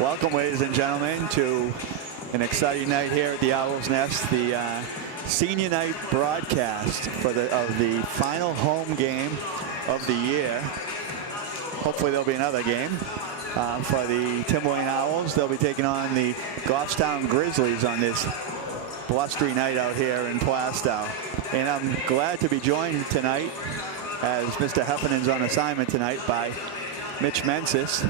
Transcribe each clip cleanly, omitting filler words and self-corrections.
Welcome, ladies and gentlemen, to an exciting night here at the Owl's Nest, the senior night broadcast of the final home game of the year. Hopefully there'll be another game for the Timberlane Owls. They'll be taking on the Goffstown Grizzlies on this blustery night out here in Plastow. And I'm glad to be joined tonight, as Mr. Heffernan's on assignment tonight, by Mitch Mensis,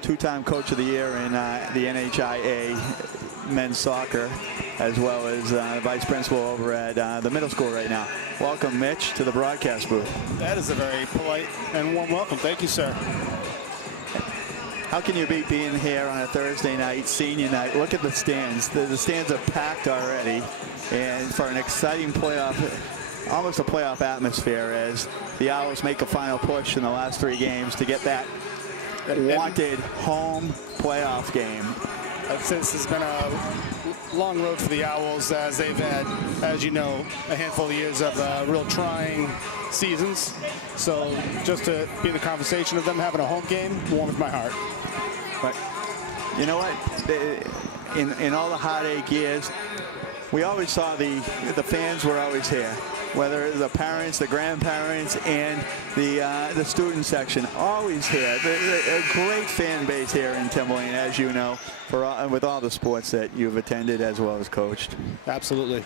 two-time Coach of the Year in the NHIA men's soccer, as well as Vice Principal over at the middle school right now. Welcome, Mitch, to the broadcast booth. That is a very polite and warm welcome. Thank you, sir. How can you beat being here on a Thursday night, senior night? Look at the stands. The stands are packed already, and for an exciting playoff, almost a playoff atmosphere, as the Owls make a final push in the last 3 games to get that wanted home playoff game. Since it's been a long road for the Owls, as they've had, as you know, a handful of years of real trying seasons. So just to be in the conversation of them having a home game warms my heart. But you know what? In all the heartache years, we always saw the fans were always here. Whether the parents, the grandparents, and the student section, always here. A great fan base here in Timberlane, as you know, with all the sports that you've attended as well as coached. Absolutely.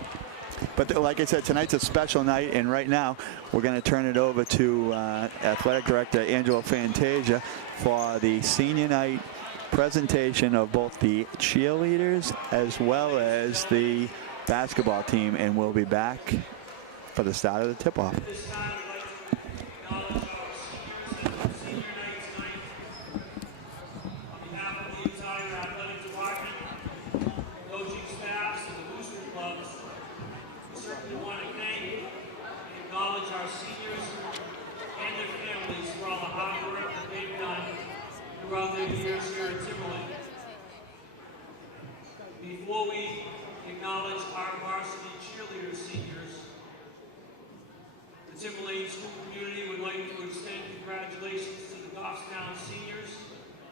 But like I said, tonight's a special night, and right now we're going to turn it over to Athletic Director Angelo Fantasia for the senior night presentation of both the cheerleaders as well as the basketball team, and we'll be back for the start of the tip-off. Throughout their years here at Timberlane. Before we acknowledge our varsity cheerleader seniors, the Timberlane school community would like to extend congratulations to the Goffstown seniors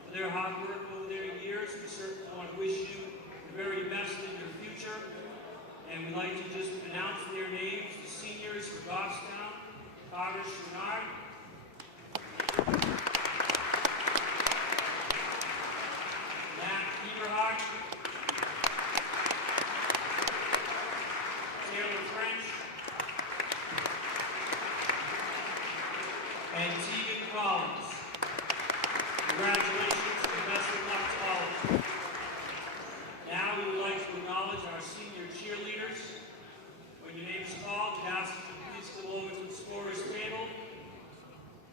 for their hard work over their years. We certainly want to wish you the very best in your future, and we'd like to just announce their names. The seniors for Goffstown: Carter Chouinard, Taylor French, and Tegan Collins. Congratulations and best of luck to all of you. Now we would like to acknowledge our senior cheerleaders. When your name is called, we ask you to please come over to the scorer's table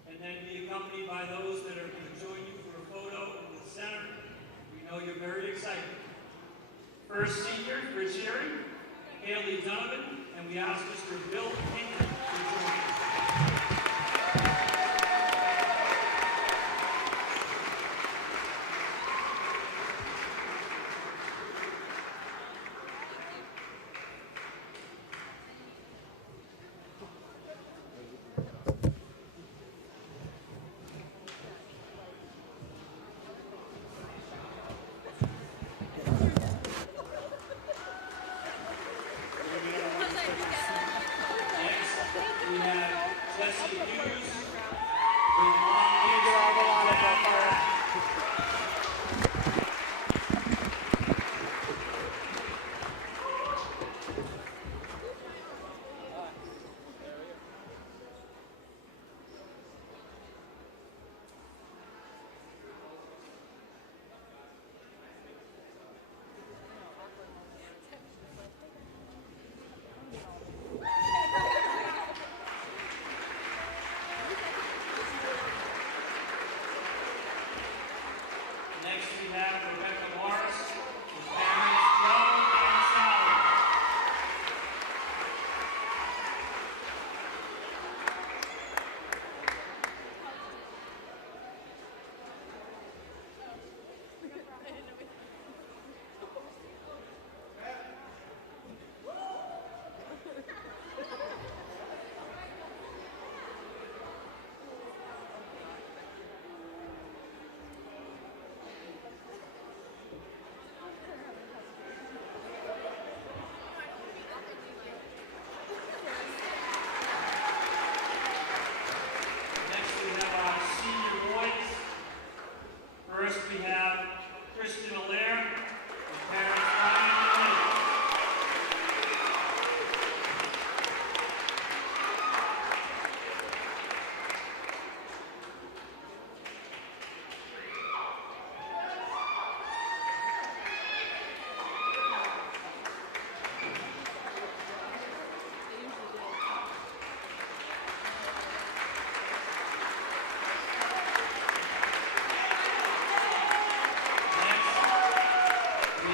and then be accompanied by those that are going to join you for a photo in the center. We know you're very excited. First senior for cheering, Haley Donovan, and we ask Mr. Bill Pinker to join us. We have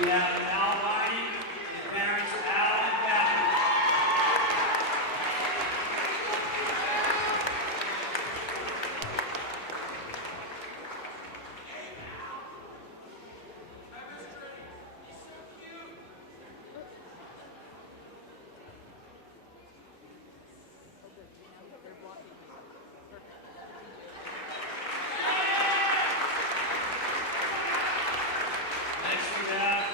we have Al Barney, his parents Al and Kathy. Next we have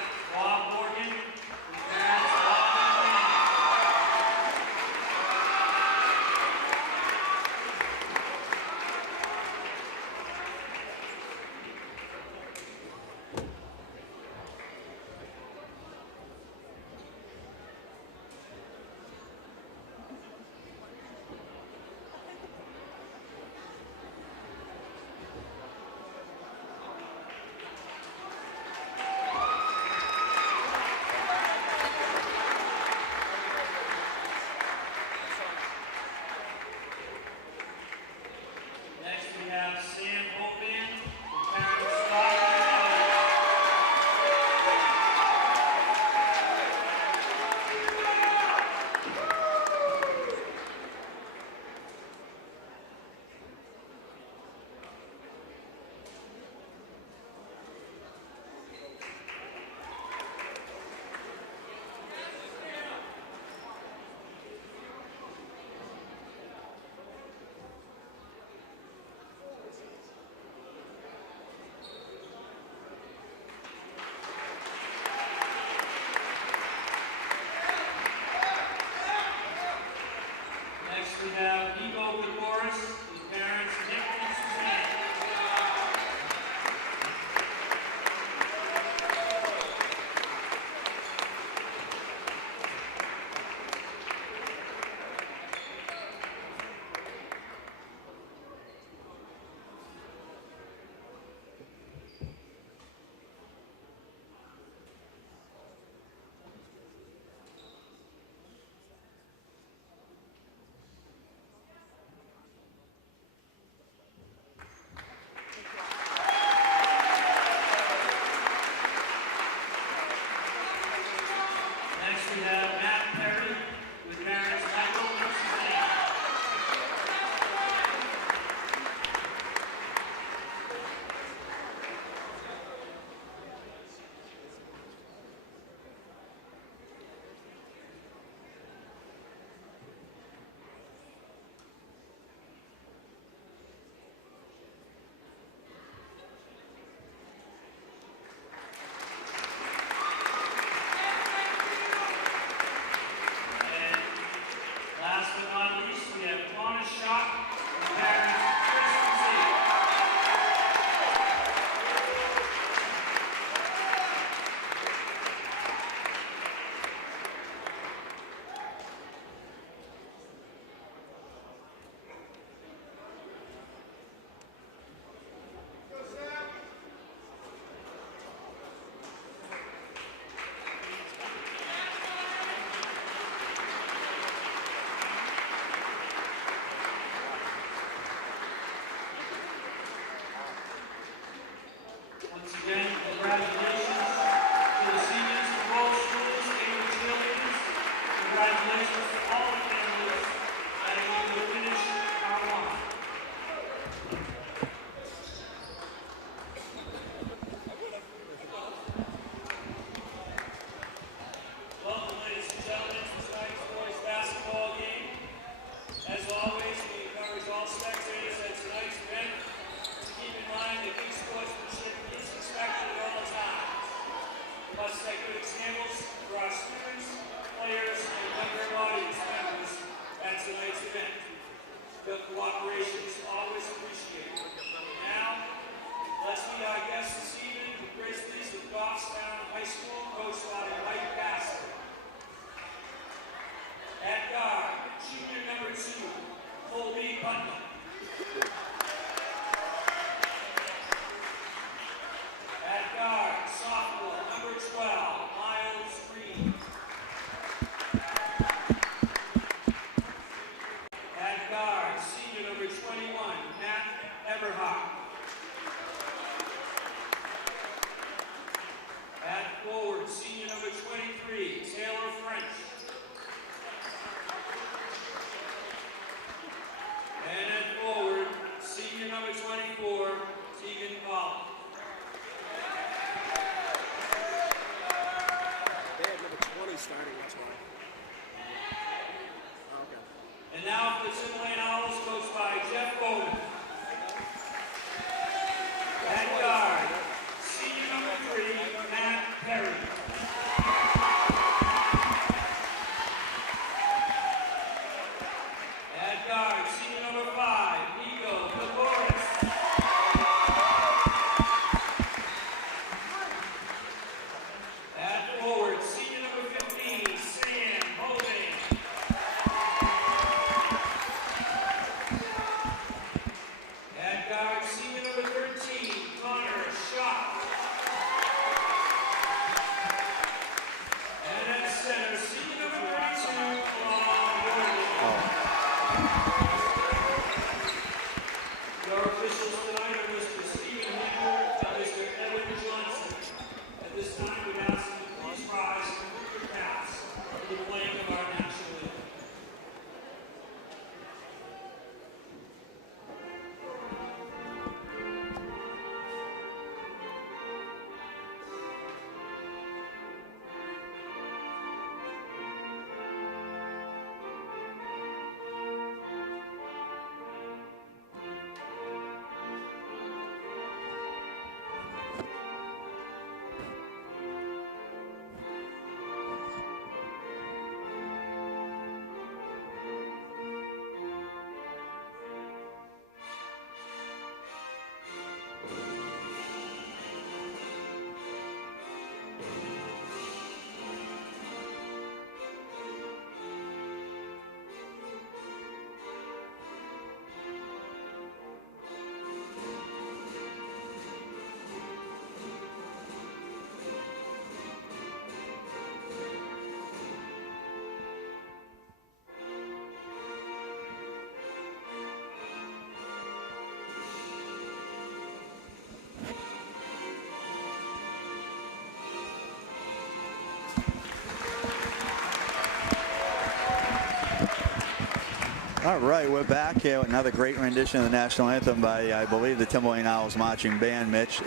All right, we're back here with another great rendition of the national anthem by, I believe, the Timberlane Owls marching band. Mitch,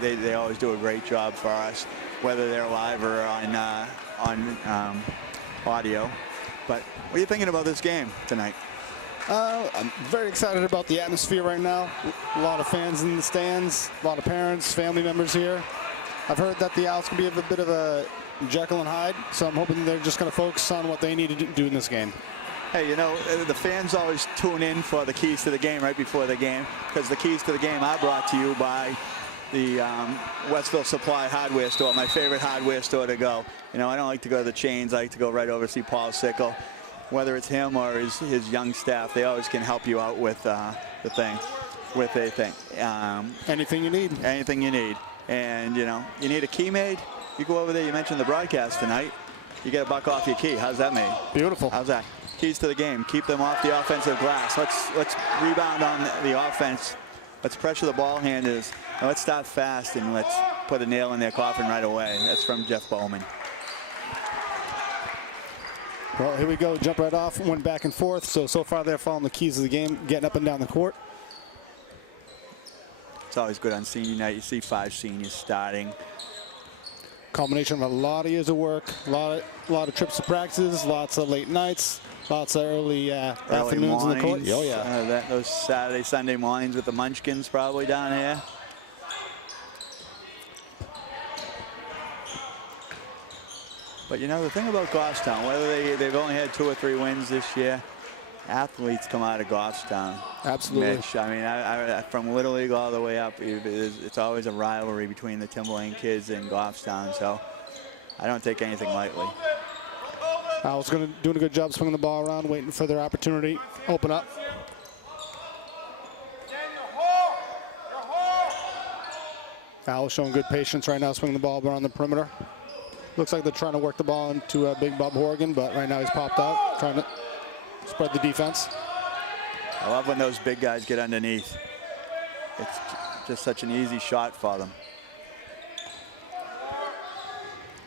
they always do a great job for us, whether they're live or on audio. But what are you thinking about this game tonight? I'm very excited about the atmosphere right now. A lot of fans in the stands, a lot of parents, family members here. I've heard that the Owls can be a bit of a Jekyll and Hyde, so I'm hoping they're just going to focus on what they need to do in this game. Hey, you know, the fans always tune in for the keys to the game right before the game, because the keys to the game are brought to you by the Westville Supply Hardware Store, my favorite hardware store to go. You know, I don't like to go to the chains. I like to go right over to see Paul Sickle. Whether it's him or his young staff, they always can help you out with Anything you need. Anything you need. And, you know, you need a key made, you go over there. You mentioned the broadcast tonight. You get $1 off your key. How's that made? Beautiful. How's that? Keys to the game. Keep them off the offensive glass. Let's rebound on the offense. Let's pressure the ball handlers. And let's start fast and let's put a nail in their coffin right away. That's from Jeff Bowman. Well, here we go. Jump right off. Went back and forth. So far they're following the keys of the game, getting up and down the court. It's always good on senior night. You see 5 seniors starting. Combination of a lot of years of work, a lot of trips to practices, lots of late nights, lots of early afternoons in the court. Oh yeah. Those Saturday, Sunday mornings with the Munchkins probably down here. But you know, the thing about Goffstown, whether they've only had 2 or 3 wins this year, athletes come out of Goffstown. Absolutely. Mitch, I mean, I from Little League all the way up, it's always a rivalry between the Timberlane kids and Goffstown. So I don't take anything lightly. Owls doing a good job swinging the ball around, waiting for their opportunity. Open up. Owls showing good patience right now, swinging the ball around the perimeter. Looks like they're trying to work the ball into Big Bob Horgan, but right now he's popped out, trying to spread the defense. I love when those big guys get underneath. It's just such an easy shot for them.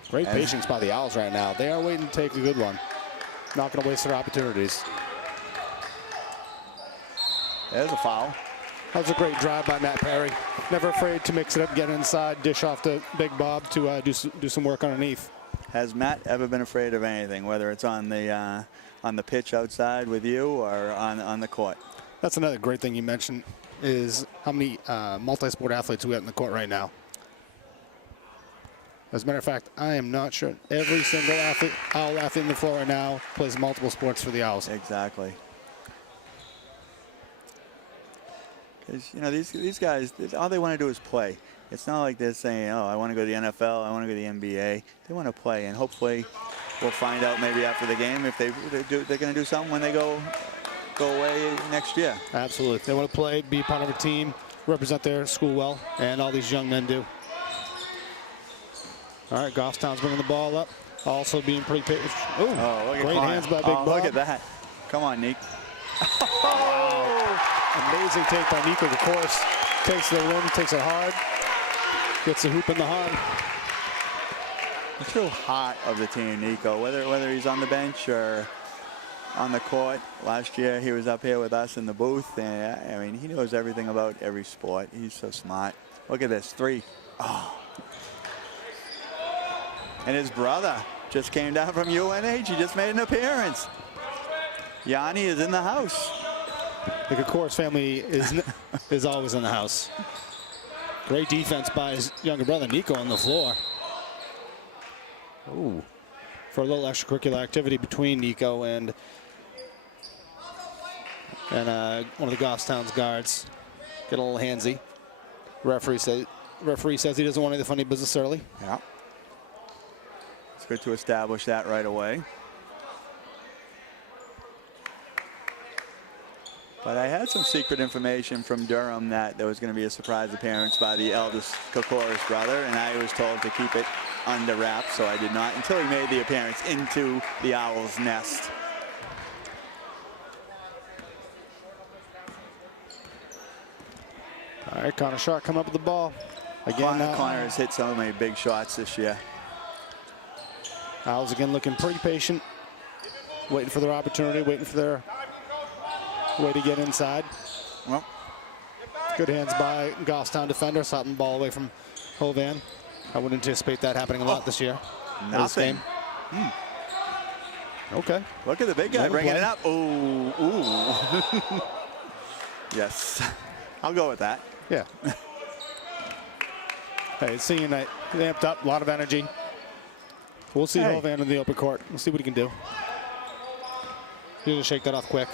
Great patience by the Owls right now. They are waiting to take a good one. Not going to waste their opportunities. There's a foul. That was a great drive by Matt Perry. Never afraid to mix it up, get inside, dish off to Big Bob to do some work underneath. Has Matt ever been afraid of anything, whether it's on the pitch outside with you or on the court? That's another great thing you mentioned, is how many multi-sport athletes we have in the court right now. As a matter of fact, I am not sure. Every single Owl athlete in the floor right now plays multiple sports for the Owls. Exactly. Because, you know, these guys, all they want to do is play. It's not like they're saying, oh, I want to go to the NFL, I want to go to the NBA. They want to play, and hopefully we'll find out maybe after the game if they're going to do something when they go away next year. Absolutely. They want to play, be part of a team, represent their school well, and all these young men do. All right, Goffstown's bringing the ball up. Also being pretty patient. Oh, great hands by Big Bob. Look at that. Come on, Nick. Wow. Amazing take by Nico, of course. Takes the rim, takes it hard. Gets the hoop in the hard. The true heart of the team, Nico, whether he's on the bench or on the court. Last year he was up here with us in the booth, and I mean, he knows everything about every sport. He's so smart. Look at this, 3. Oh. And his brother just came down from UNH. He just made an appearance. Yanni is in the house. The Kokoris family is always in the house. Great defense by his younger brother, Nico, on the floor. Ooh. For a little extracurricular activity between Nico and one of the Goffstown's guards. Get a little handsy. Referee says he doesn't want any of the funny business early. Yeah. It's good to establish that right away. But I had some secret information from Durham that there was going to be a surprise appearance by the eldest Kokoris brother, and I was told to keep it under wraps, so I did not until he made the appearance into the Owl's nest. All right, Connor Sharp come up with the ball. Again, Connor has hit so many big shots this year. Owls again looking pretty patient, waiting for their opportunity, waiting for their Way to get inside. Well, Good hands by Goffstown defender. Stopping the ball away from Hovan. I would anticipate that happening a lot this year. nothing. Okay. Look at the big guy Let him bringing play. it up. Ooh. Yes. I'll go with that. Yeah. Hey, senior night. Amped up. A lot of energy. We'll see Hey. Hovan in the open court. We'll see what he can do. He's going to shake that off quick.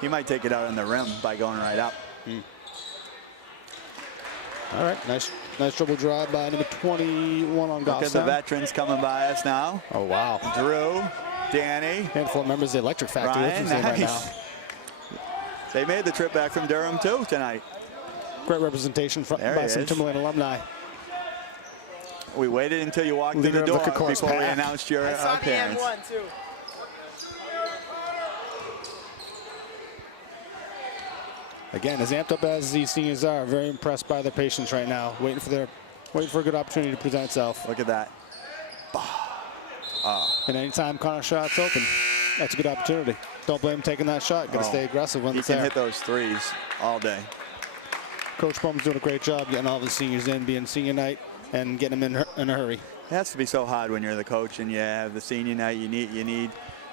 He might take it out on the rim by going right up. All right. Nice dribble drive by number 21 on Look at the Goffstown. veterans coming by us now. Oh, wow. Drew, Danny, Handful of members of the Electric Factory. Ryan, Right now. nice. They made the trip back from Durham too tonight. Great representation There by he some is. Timberland alumni. We waited until you walked in Leader the of the door concourse before we pack. announced your It's on the appearance. N1 too. Again, as amped up as these seniors are, very impressed by their patience right now, waiting for a good opportunity to present itself. Look at that. And anytime Connor shot's open, that's a good opportunity. Don't blame him taking that shot. Got to stay aggressive when He it's can there. hit those threes all day. Coach Bowman's doing a great job getting all the seniors in, being senior night, and getting them in a hurry. It has to be so hard when you're the coach and you have the senior night. You need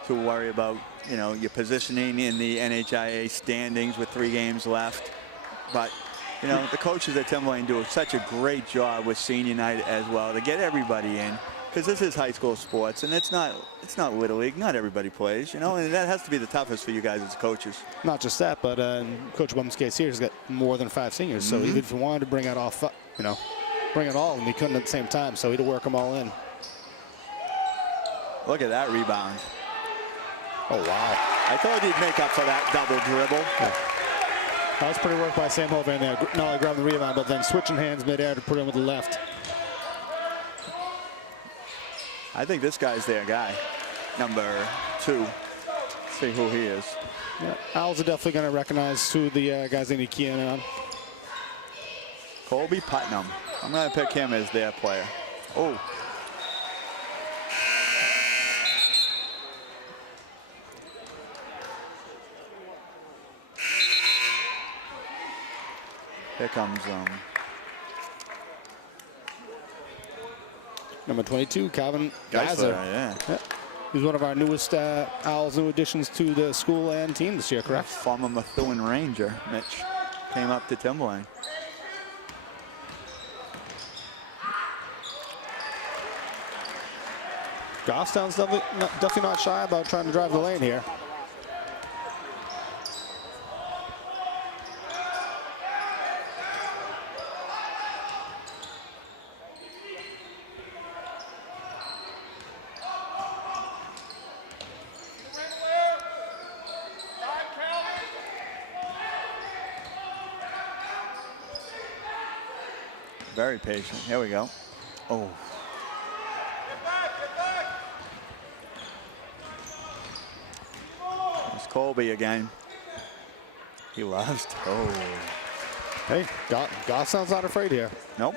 to worry about, you know, your positioning in the NHIA standings with 3 games left. But, you know, the coaches at Timberland do such a great job with senior night as well to get everybody in, because this is high school sports and it's not Little League. Not everybody plays, you know, and that has to be the toughest for you guys as coaches. Not just that, but in Coach Bowman's case here, he's got more than 5 seniors. So even if he wanted to bring it all, bring it all, and he couldn't at the same time. So he'd work them all in. Look at that rebound. Oh, wow. I thought he'd make up for that double dribble. That was pretty work by Sam Hovan there. Not only grabbing the rebound, but then switching hands midair to put him with the left. I think this guy's their guy, number 2. Let's see who he is. Yeah, Owls are definitely going to recognize who the guys they need to key in on. Colby Putnam. I'm going to pick him as their player. Oh. Here comes Number 22, Calvin Geisler, Geiser. yeah. Yeah. He's one of our newest Owls, new additions to the school and team this year, correct? Former Methuen Ranger, Mitch, came up to Timberland. Goffstown's definitely not shy about trying to drive the lane here. Very patient. Here we go. Oh. It's Colby again. He loves to. Oh. Hey, Goffstown's not afraid here. Nope.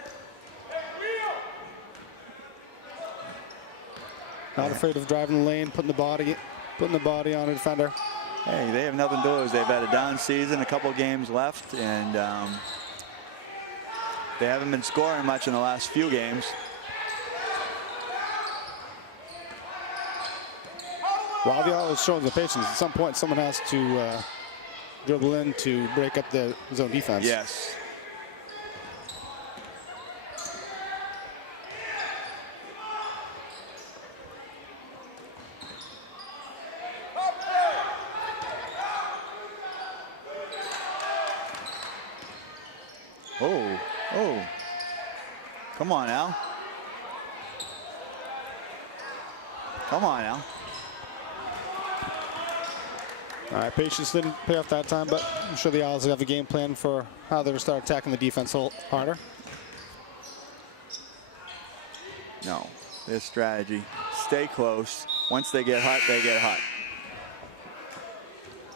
Not afraid of driving the lane, putting the body on a defender. Hey, they have nothing to lose. They've had a down season, a couple games left, and they haven't been scoring much in the last few games. While the Owls showing the patience, at some point someone has to dribble in to break up the zone defense. Yes. Oh. Come on, Al. Come on, Al. All right, patience didn't pay off that time, but I'm sure the Owls have a game plan for how they're going to start attacking the defense harder. No, their strategy, stay close. Once they get hot, they get hot.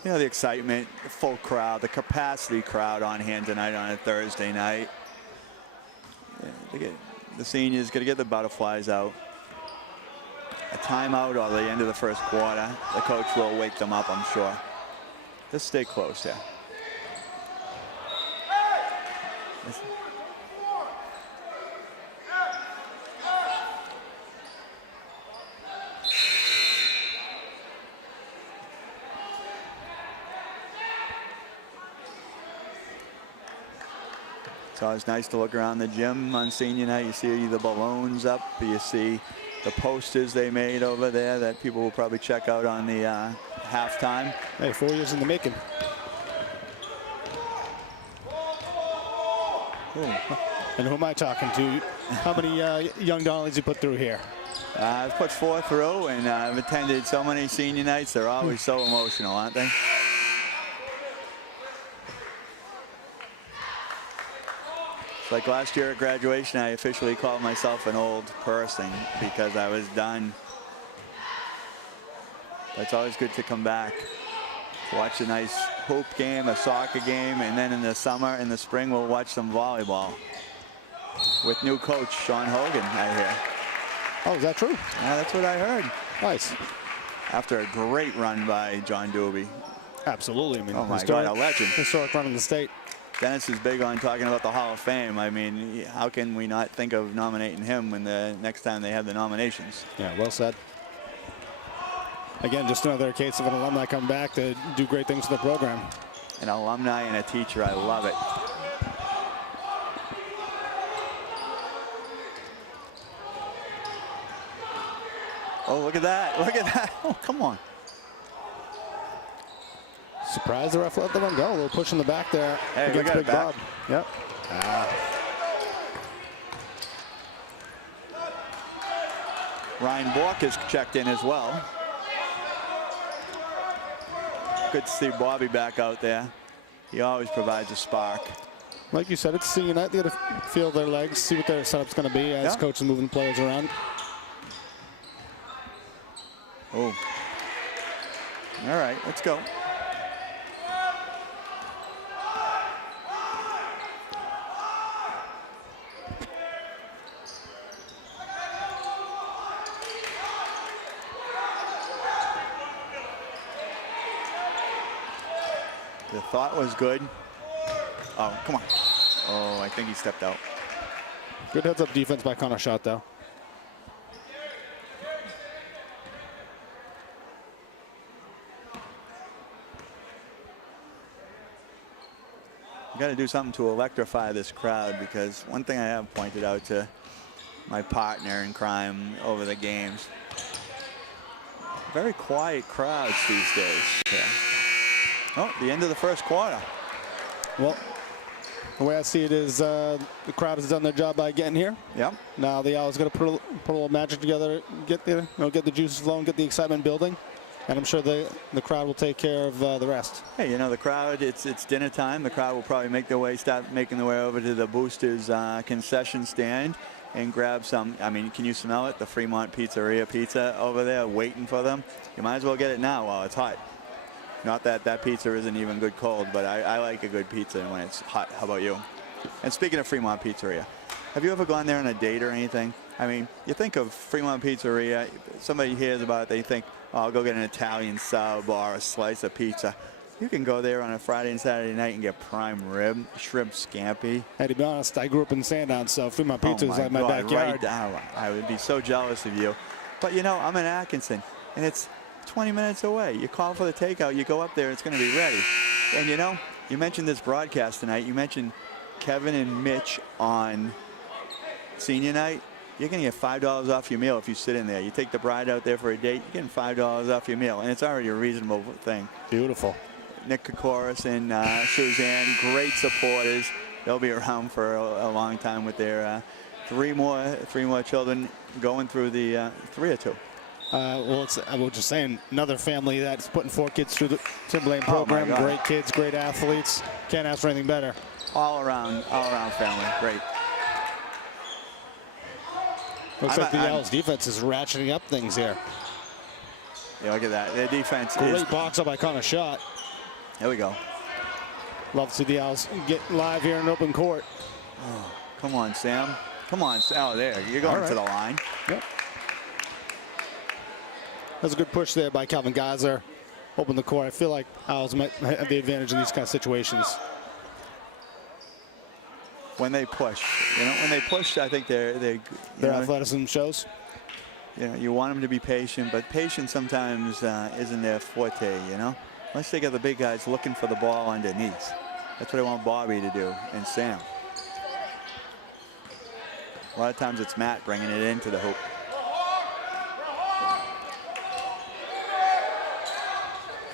You know, the excitement, the full crowd, the capacity crowd on hand tonight on a Thursday night. Yeah, the seniors got to get the butterflies out. A timeout or the end of the first quarter. The coach will wake them up, I'm sure. Just stay close there. It's always nice to look around the gym on senior night. You see the balloons up. You see the posters they made over there that people will probably check out on the halftime. Hey, 4 years in the making. Ooh. And who am I talking to? How many young Donnellys you put through here? I've put 4 through, and I've attended so many senior nights. They're always so emotional, aren't they? Like last year at graduation, I officially called myself an old person because I was done. But it's always good to come back, watch a nice hoop game, a soccer game, and then in the summer, in the spring, we'll watch some volleyball with new coach Sean Hogan, I hear. Oh, is that true? Yeah, that's what I heard. Nice. After a great run by John Doobie. Absolutely. I mean, oh my God, a legend. Historic run in the state. Dennis is big on talking about the Hall of Fame. I mean, how can we not think of nominating him when the next time they have the nominations? Yeah, well said. Again, just another case of an alumni come back to do great things for the program. An alumni and a teacher, I love it. Oh, look at that, look at that. Oh, come on. Surprised the ref let the one go. A little push in the back there. Hey, we got Big it back. Bob. Yep. Ryan Bork has checked in as well. Good to see Bobby back out there. He always provides a spark. Like you said, it's senior night. They got to feel their legs, see what their setup's going to be as coach is moving players around. Oh. All right, let's go. The thought was good. Oh, come on. Oh, I think he stepped out. Good heads-up defense by Connor Schott, though. You got to do something to electrify this crowd, because one thing I have pointed out to my partner in crime over the games, very quiet crowds these days. Yeah. Oh, the end of the first quarter. Well, the way I see it is the crowd has done their job by getting here. Yep. Now the Owls got to put a little magic together, get the juices flowing, get the excitement building, and I'm sure the crowd will take care of the rest. Hey, you know, the crowd, it's dinner time. The crowd will probably start making their way over to the Boosters concession stand and grab some. I mean, can you smell it? The Fremont Pizzeria pizza over there waiting for them. You might as well get it now while it's hot. Not that that pizza isn't even good cold, but I like a good pizza when it's hot. How about you? And speaking of Fremont Pizzeria, have you ever gone there on a date or anything? I mean, you think of Fremont Pizzeria, somebody hears about it, they think, oh, I'll go get an Italian sub or a slice of pizza. You can go there on a Friday and Saturday night and get prime rib, shrimp scampi. Hey, to be honest, I grew up in Sandown, so Fremont Pizza is like my backyard. Right down. I would be so jealous of you. But, you know, I'm in Atkinson, and it's 20 minutes away. You call for the takeout, you go up there, it's going to be ready. And, you know, you mentioned this broadcast tonight. You mentioned Kevin and Mitch on senior night. You're going to get $5 off your meal if you sit in there. You take the bride out there for a date, you're getting $5 off your meal, and it's already a reasonable thing. Beautiful. Nick Kokoris and Suzanne, great supporters. They'll be around for a long time with their three more children going through the 3 or 2. Well, I was just saying, another family that's putting 4 kids through the Timberlane program. Great kids, great athletes. Can't ask for anything better. All around family. Great. Looks like the Owls defense is ratcheting up things here. Yeah, look at that. Their defense great is. Box up by Connor Schott. There we go. Love to see the Owls get live here in open court. Oh, come on, Sam. Come on. Oh, there. You're going to the line. Yep. That's a good push there by Calvin Geyser. open the court. I feel like Owls might have the advantage in these kind of situations. When they push, when they push, I think their athleticism shows. You want them to be patient, but patience sometimes isn't their forte. Unless they got the big guys looking for the ball underneath. That's what I want Bobby to do, and Sam. A lot of times it's Matt bringing it into the hoop.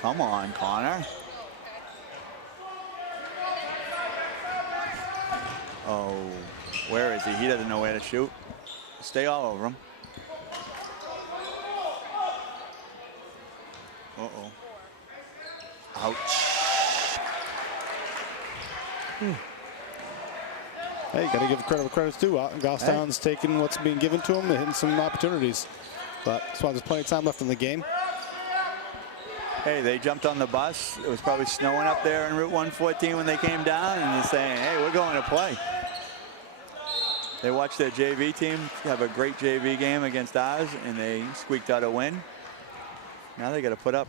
Come on, Connor. Oh, where is he? He doesn't know where to shoot. Stay all over him. Uh-oh. Ouch. Hey, got to give credit where credit's due. Goffstown's taking what's being given to him and hitting some opportunities. But that's why there's plenty of time left in the game. Hey, they jumped on the bus. It was probably snowing up there on Route 114 when they came down, and they're saying, hey, we're going to play. They watched their JV team have a great JV game against ours, and they squeaked out a win. Now they got to put up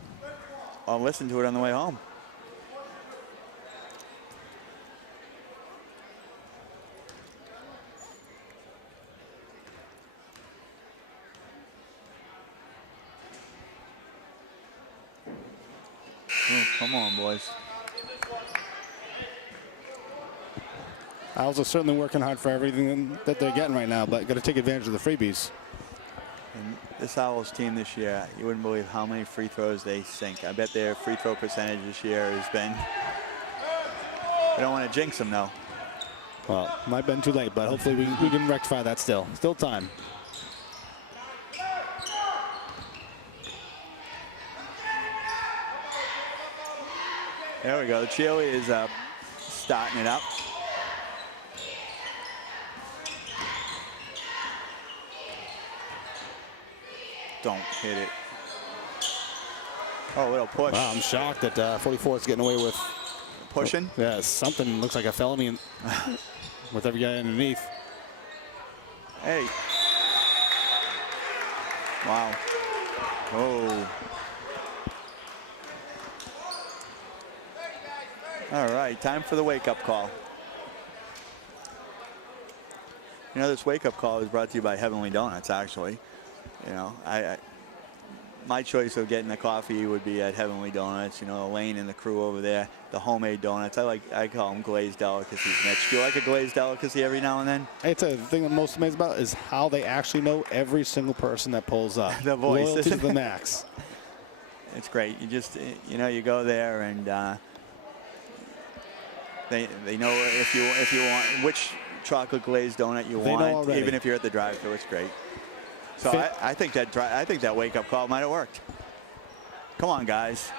or listen to it on the way home. Oh, come on, boys. Owls are certainly working hard for everything that they're getting right now, but got to take advantage of the freebies. And this Owls team this year, you wouldn't believe how many free throws they sink. I bet their free throw percentage this year has been. I don't want to jinx them, though. Well, might have been too late, but hopefully we can rectify that still. Still time. There we go. The Chile is starting it up. Don't hit it. Oh, little push. Wow, I'm shocked that 44 is getting away with pushing. Yeah, something looks like a felony with every guy underneath. Hey. Wow. Oh. All right, time for the wake-up call. This wake-up call is brought to you by Heavenly Donuts, actually. My choice of getting the coffee would be at Heavenly Donuts. Elaine and the crew over there, the homemade donuts. I call them glazed delicacies. Mitch, do you like a glazed delicacy every now and then? It's a thing I'm most amazed about is how they actually know every single person that pulls up. The voice. Loyalty to the max. It's great. You just, you go there and they know if you want which chocolate glazed donut you want, even if you're at the drive-thru. It's great. So I think that wake-up call might have worked. Come on, guys.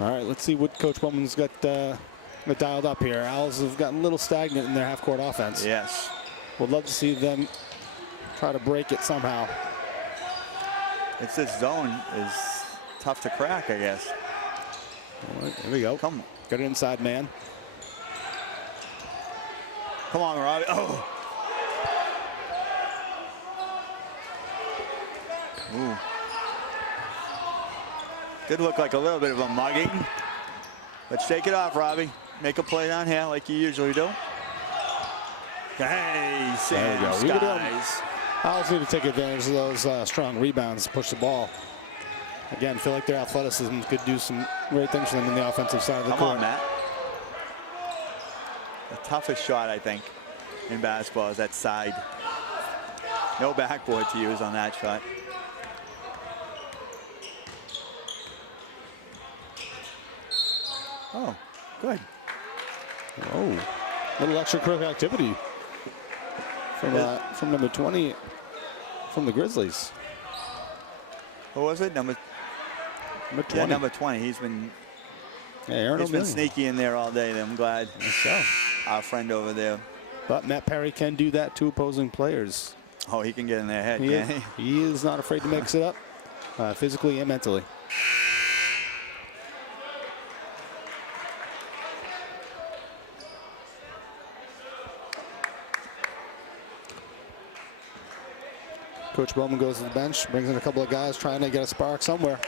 All right, let's see what Coach Bowman's got dialed up here. Owls have gotten a little stagnant in their half-court offense. Yes. Would love to see them try to break it somehow. It's this zone is tough to crack, I guess. All right, here we go. Come on. Got an inside man. Come on, Robbie. Oh. Ooh. Did look like a little bit of a mugging. Let's shake it off, Robbie. Make a play down here like you usually do. Hey, Sam Skies. Owls need to take advantage of those strong rebounds, push the ball. Again, feel like their athleticism could do some great things for them in the offensive side of the court. Come on, Matt. The toughest shot, I think, in basketball is that side. No backboard to use on that shot. Oh, good. Oh, little extracurricular activity from number 20 from the Grizzlies. What was it? Number 20. Yeah, number 20. He's been sneaky in there all day. I'm glad. So. Our friend over there. But Matt Perry can do that to opposing players. Oh, he can get in their head, can't he? He is not afraid to mix it up, physically and mentally. Coach Bowman goes to the bench, brings in a couple of guys trying to get a spark somewhere.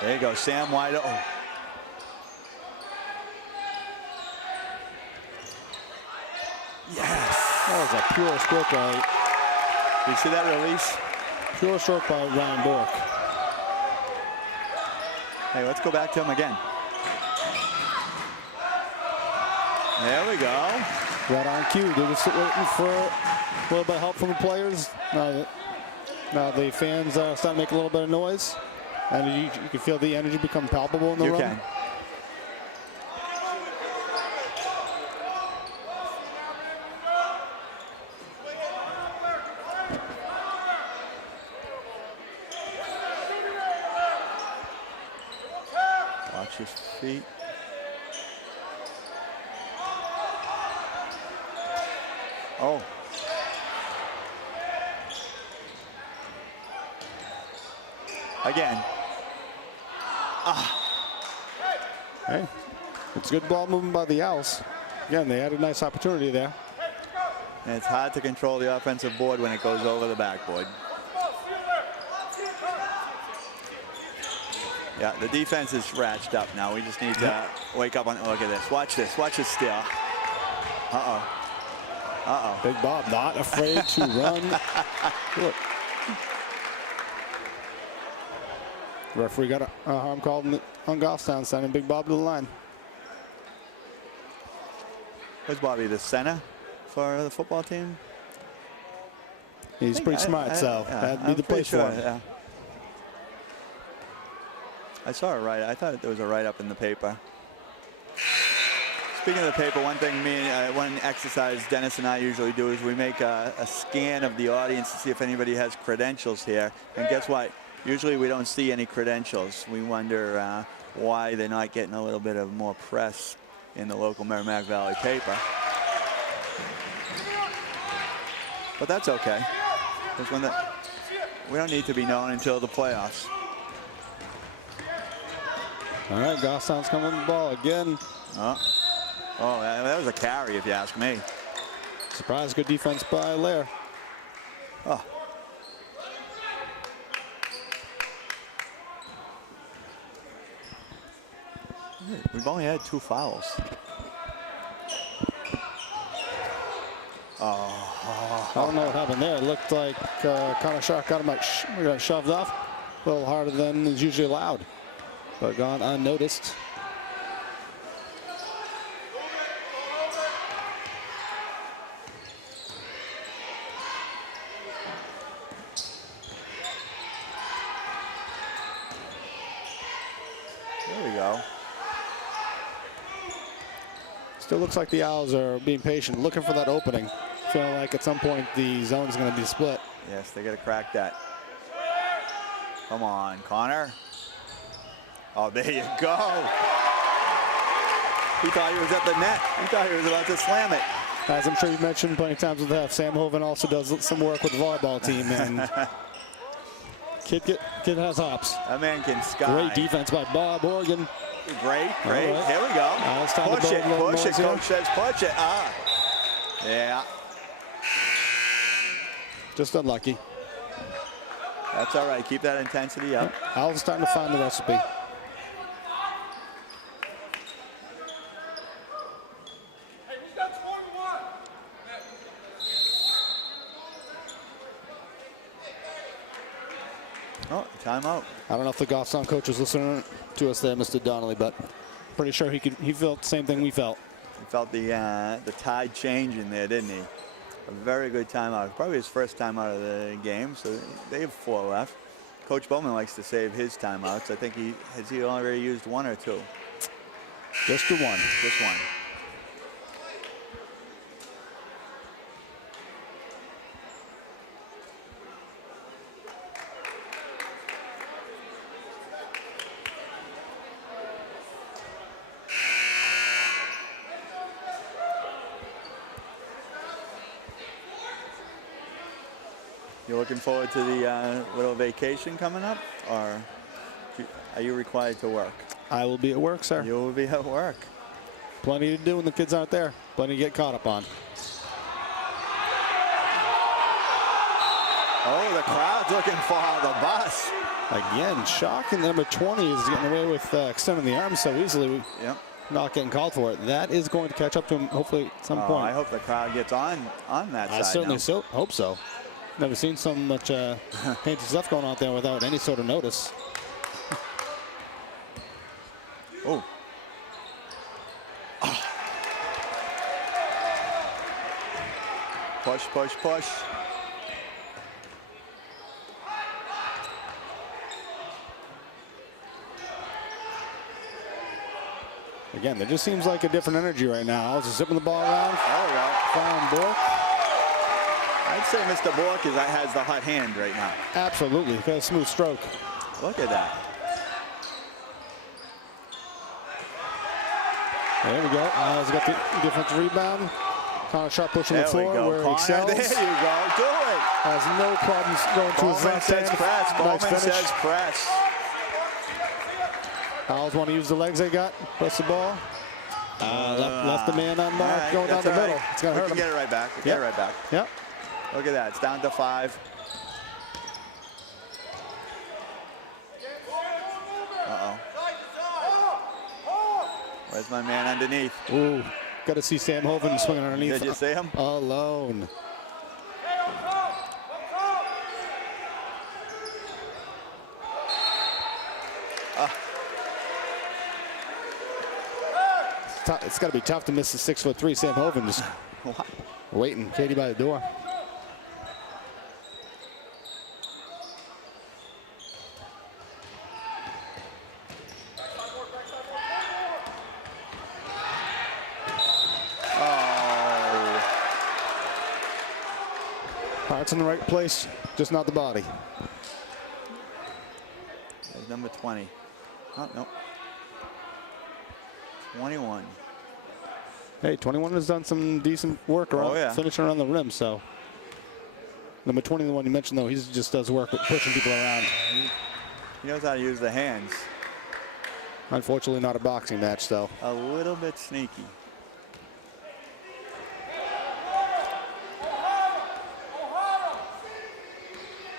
There you go, Sam wide open. Oh. Yes. That was a pure stroke by. You see that release? Pure stroke by Ryan Bork. Hey, let's go back to him again. There we go. Right on cue. They're just waiting for a little bit of help from the players. Now the fans are starting to make a little bit of noise. And you can feel the energy become palpable in the room. You can. Watch his feet. Oh. Again. Hey, it's good ball movement by the Owls. Again, they had a nice opportunity there. And it's hard to control the offensive board when it goes over the backboard. Yeah, the defense is ratcheted up now. We just need to wake up on. Look at this. Watch this. Watch this steal. Uh-oh. Uh-oh. Big Bob not afraid to run. Look. Referee got a harm called on Goffstown, sending Big Bob to the line. Where's Bobby, the center for the football team? He's pretty smart, so that'd be the place for him. Yeah. I saw it right. I thought there was a write-up in the paper. Speaking of the paper, one thing one exercise Dennis and I usually do is we make a scan of the audience to see if anybody has credentials here. And guess what? Usually we don't see any credentials. We wonder why they're not getting a little bit of more press in the local Merrimack Valley paper. But that's okay. We don't need to be known until the playoffs. All right, Goffstown's coming with the ball again. Oh, that was a carry, if you ask me. Surprise, good defense by Lair. Oh. We've only had 2 fouls. I don't know what happened there. It looked like Connor Shark got him shoved off a little harder than is usually allowed, but gone unnoticed. There we go. Still looks like the Owls are being patient, looking for that opening. Feeling like at some point the zone's going to be split. Yes, they got to crack that. Come on, Connor. Oh, there you go. He thought he was at the net. He thought he was about to slam it. As I'm sure you mentioned plenty of times with the Sam Hoven also does some work with the volleyball team, and kid has hops. That man can sky. Great defense by Bob Organ. Great. Right. Here we go. It's time Push to it. Coach says push it. Yeah. Just unlucky. That's all right. Keep that intensity up. Owls starting to find the recipe. Oh, timeout. I don't know if the Goffstown coach was listening to us there, Mr. Donnelly, but pretty sure he felt the same thing we felt. He felt the tide change in there, didn't he? A very good timeout. Probably his first time out of the game, so they have 4 left. Coach Bowman likes to save his timeouts. I think has he already used 1 or 2? Just the one. Just 1. You looking forward to the little vacation coming up, or are you required to work? I will be at work, sir. You will be at work. Plenty to do when the kids aren't there. Plenty to get caught up on. Oh, the crowd's looking for the bus. Again, shocking. Number 20 is getting away with extending the arm so easily. Yep. Not getting called for it. That is going to catch up to him hopefully at some point. I hope the crowd gets on that side. I certainly hope so. Never seen so much painted stuff going on out there without any sort of notice. Oh. Push, push, push. Again, there just seems like a different energy right now. I was just zipping the ball around. There we go. Found Bork. I'd say Mr. Bork has the hot hand right now. Absolutely. Got a smooth stroke. Look at that. There we go. He's got the defensive rebound. Connor Sharp pushing the floor where he excels. There you go. Do it. Has no problems going to his left hand. Press. Nice Bowman finish. says press. Owls want to use the legs they got. Press the ball. Left the man unmarked, right, going down the middle. It's going to hurt him. Get it right back. Get it right back. Yep. Look at that. It's down to 5. Uh-oh. Where's my man underneath? Ooh. Got to see Sam Hoven swinging underneath. Did you see him? Alone. It's got to be tough to miss the 6'3" Sam Hoven just waiting. Katie by the door. Oh. Heart's in the right place, just not the body. There's number 20. Oh, no. 21. Hey, 21 has done some decent work around finishing around the rim, so. Number 20, the one you mentioned, though, he just does work with pushing people around. He knows how to use the hands. Unfortunately, not a boxing match, though. A little bit sneaky.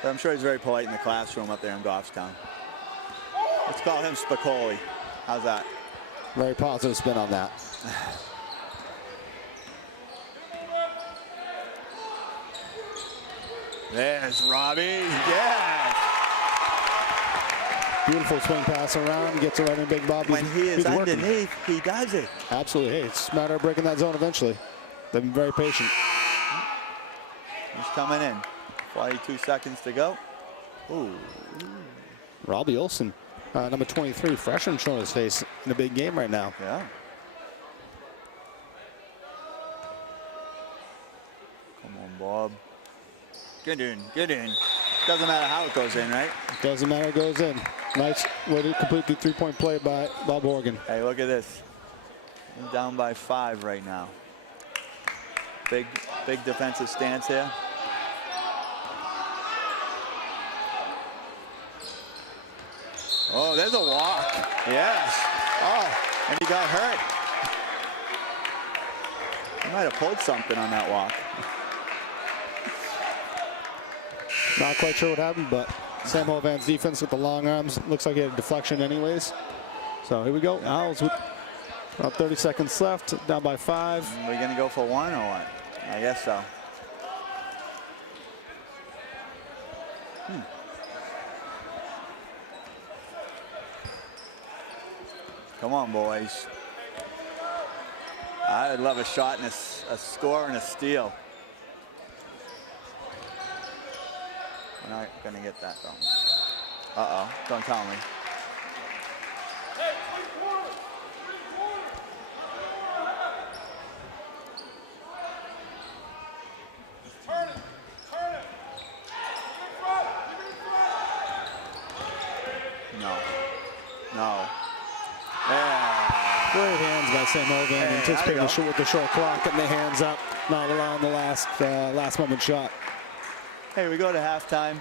But I'm sure he's very polite in the classroom up there in Goffstown. Let's call him Spicoli. How's that? Very positive spin on that. There's Robbie. Yes. Beautiful swing pass around. Gets it right in Big Bob. When he is underneath, he does it. Absolutely. Hey, it's a matter of breaking that zone eventually. They've been very patient. He's coming in. 42 seconds to go. Ooh. Robbie Olsen, number 23, freshman, showing his face in a big game right now. Yeah. Come on, Bob. Get in, get in. Doesn't matter how it goes in, right? Doesn't matter, it goes in. Nice way to complete the three-point play by Bob Horgan. Hey, look at this. I'm down by 5 right now. Big defensive stance here. Oh, there's a walk. Yes. Oh, and he got hurt. He might have pulled something on that walk. Not quite sure what happened, but Sam Hovan's defense with the long arms. Looks like he had a deflection anyways. So here we go. Owls with about 30 seconds left, down by 5. Are we going to go for 1 or what? I guess so. Come on, boys. I'd love a shot and a score and a steal. We're not going to get that, though. Uh-oh. Don't tell me. No. Yeah. Great hands by Sam Hovan. Hey, Anticipating with the short clock, getting the hands up, not allowing the last moment shot. Hey, we go to halftime.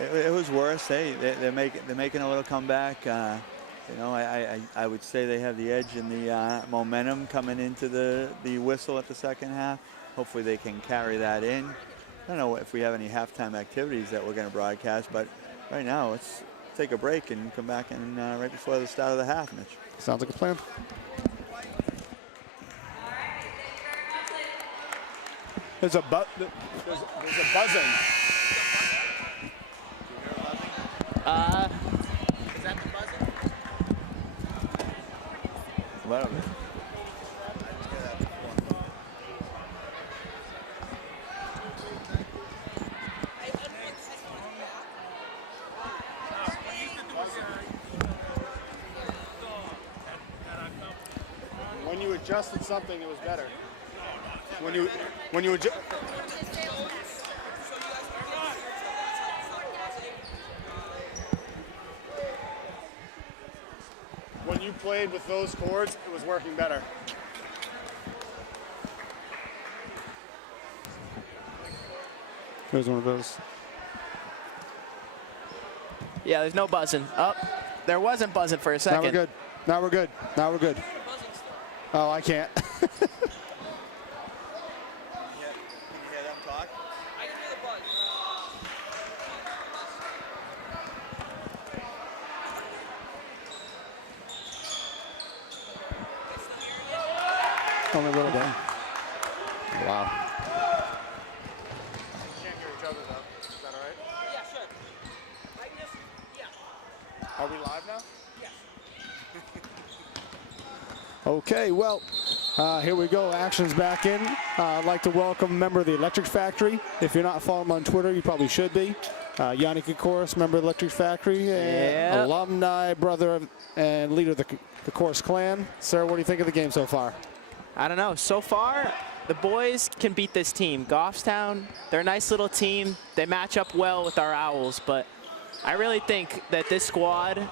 It was worse. They're making a little comeback. You know, I would say they have the edge and the momentum coming into the whistle at the second half. Hopefully they can carry that in. I don't know if we have any halftime activities that we're going to broadcast, but right now let's take a break and come back and right before the start of the half, Mitch. Sounds like a plan. There's a buzzing. Is that the buzzing? Whatever. When you adjusted something, it was better. When you adjust. When you played with those chords, it was working better. Here's one of those. Yeah, there's no buzzing. Oh, there wasn't buzzing for a second. Now we're good. Now we're good. Now we're good. Oh, I can't. Can you hear them talk? I can hear the buzz. Only a little bit. Wow. Yeah, sure. I guess, yeah. Are we live now? Yes. Okay, well, here we go. Action's back in. I'd like to welcome a member of the Electric Factory. If you're not following him on Twitter, you probably should be. Yannick Kokoris, member of the Electric Factory, and alumni, brother, and leader of the Kokoris clan. Sir, what do you think of the game so far? I don't know. So far, the boys can beat this team. Goffstown, they're a nice little team. They match up well with our Owls, but I really think that this squad,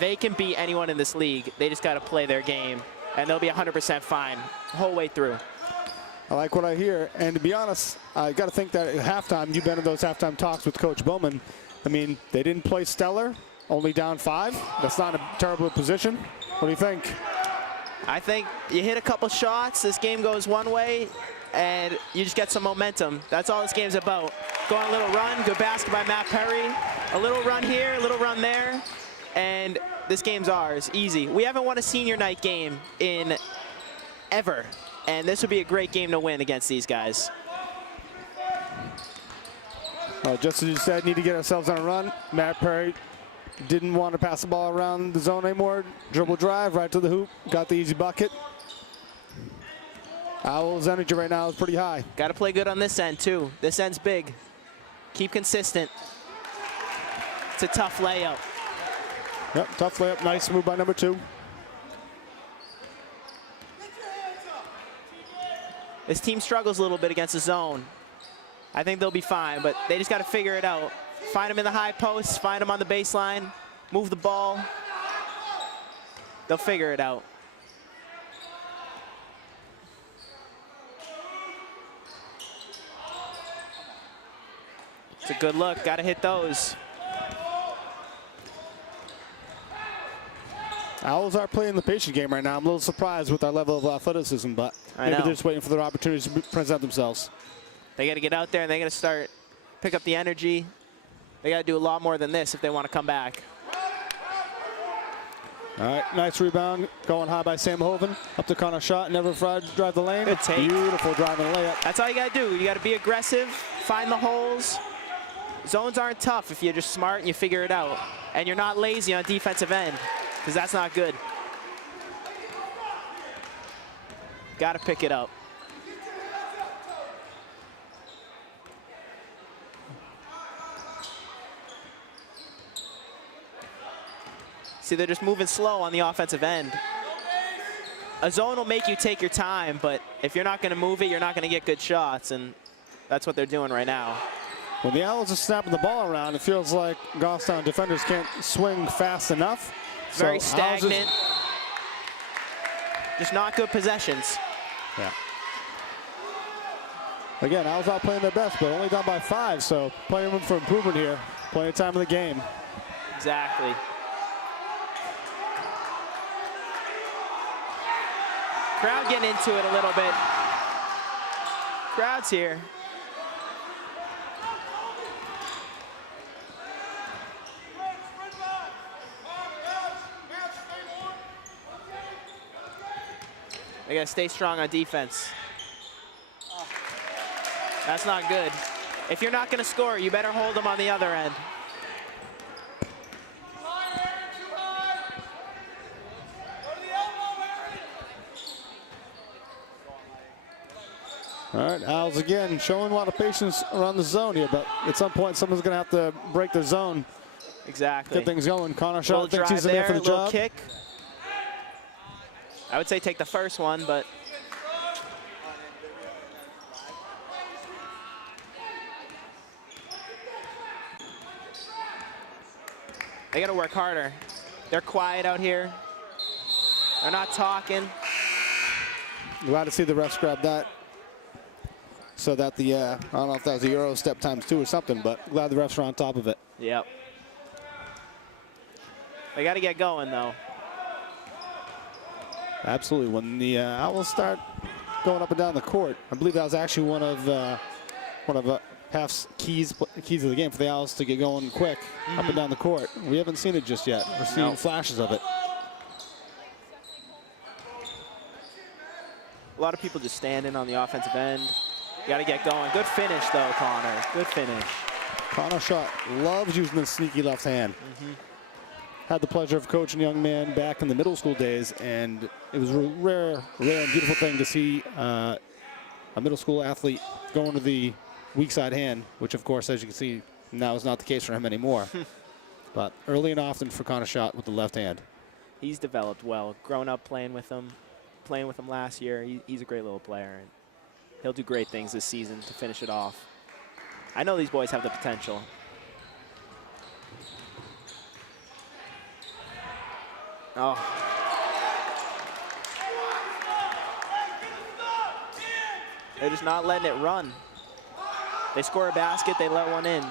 they can beat anyone in this league. They just got to play their game, and they'll be 100% fine the whole way through. I like what I hear, and to be honest, I got to think that at halftime, you've been in those halftime talks with Coach Bowman. I mean, they didn't play stellar, only down 5. That's not a terrible position. What do you think? I think you hit a couple shots, this game goes one way, and you just get some momentum. That's all this game's about. Go on a little run, good basket by Matt Perry. A little run here, a little run there, and this game's ours, easy. We haven't won a senior night game in ever, and this would be a great game to win against these guys. Just as you said, need to get ourselves on a run. Matt Perry didn't want to pass the ball around the zone anymore. Dribble drive right to the hoop, got the easy bucket. Owls' energy right now is pretty high. Got to play good on this end too. This end's big. Keep consistent. It's a tough layup. Yep, tough layup, nice move by number 2. This team struggles a little bit against the zone. I think they'll be fine, but they just got to figure it out. Find them in the high post, find them on the baseline, move the ball. They'll figure it out. It's a good look, got to hit those. Owls are playing the patient game right now. I'm a little surprised with our level of athleticism, but maybe they're just waiting for their opportunities to present themselves. They got to get out there and they got to start, pick up the energy. They got to do a lot more than this if they want to come back. All right, nice rebound, going high by Sam Hoven. Up to Connor shot, never fried, drive the lane. Good take. Beautiful driving layup. That's all you got to do. You got to be aggressive, find the holes. Zones aren't tough if you're just smart and you figure it out. And you're not lazy on defensive end, because that's not good. Got to pick it up. See, they're just moving slow on the offensive end. A zone will make you take your time, but if you're not going to move it, you're not going to get good shots, and that's what they're doing right now. When the Owls are snapping the ball around, it feels like Goffstown defenders can't swing fast enough. Very so stagnant. Just not good possessions. Yeah. Again, Owls not playing their best, but only down by 5, so plenty of room for improvement here. Plenty of time in the game. Exactly. Crowd getting into it a little bit. Crowd's here. They gotta stay strong on defense. That's not good. If you're not gonna score, you better hold them on the other end. All right, Owls again showing a lot of patience around the zone here, but at some point someone's gonna have to break the zone. Exactly. Get things going. Connor Shaw Little thinks drive he's in there for the little job. kick. I would say take the first one, but they gotta work harder. They're quiet out here. They're not talking. Glad to see the refs grab that. So that the, I don't know if that was a Euro step ×2 or something, but glad the refs are on top of it. Yep. They gotta get going though. Absolutely. When the Owls start going up and down the court, I believe that was actually one of Half's keys of the game for the Owls to get going quick up and down the court. We haven't seen it just yet. We're seeing flashes of it. A lot of people just standing on the offensive end. You gotta get going. Good finish though, Connor. Good finish. Connor Shaw loves using the sneaky left hand. Had the pleasure of coaching a young man back in the middle school days, and it was a rare and beautiful thing to see a middle school athlete go into the weak side hand, which of course, as you can see, now is not the case for him anymore. But early and often for Connor Shaw with the left hand. He's developed well. Grown up playing with him last year. He's a great little player, and he'll do great things this season to finish it off. I know these boys have the potential. Oh. They're just not letting it run. They score a basket, they let one in.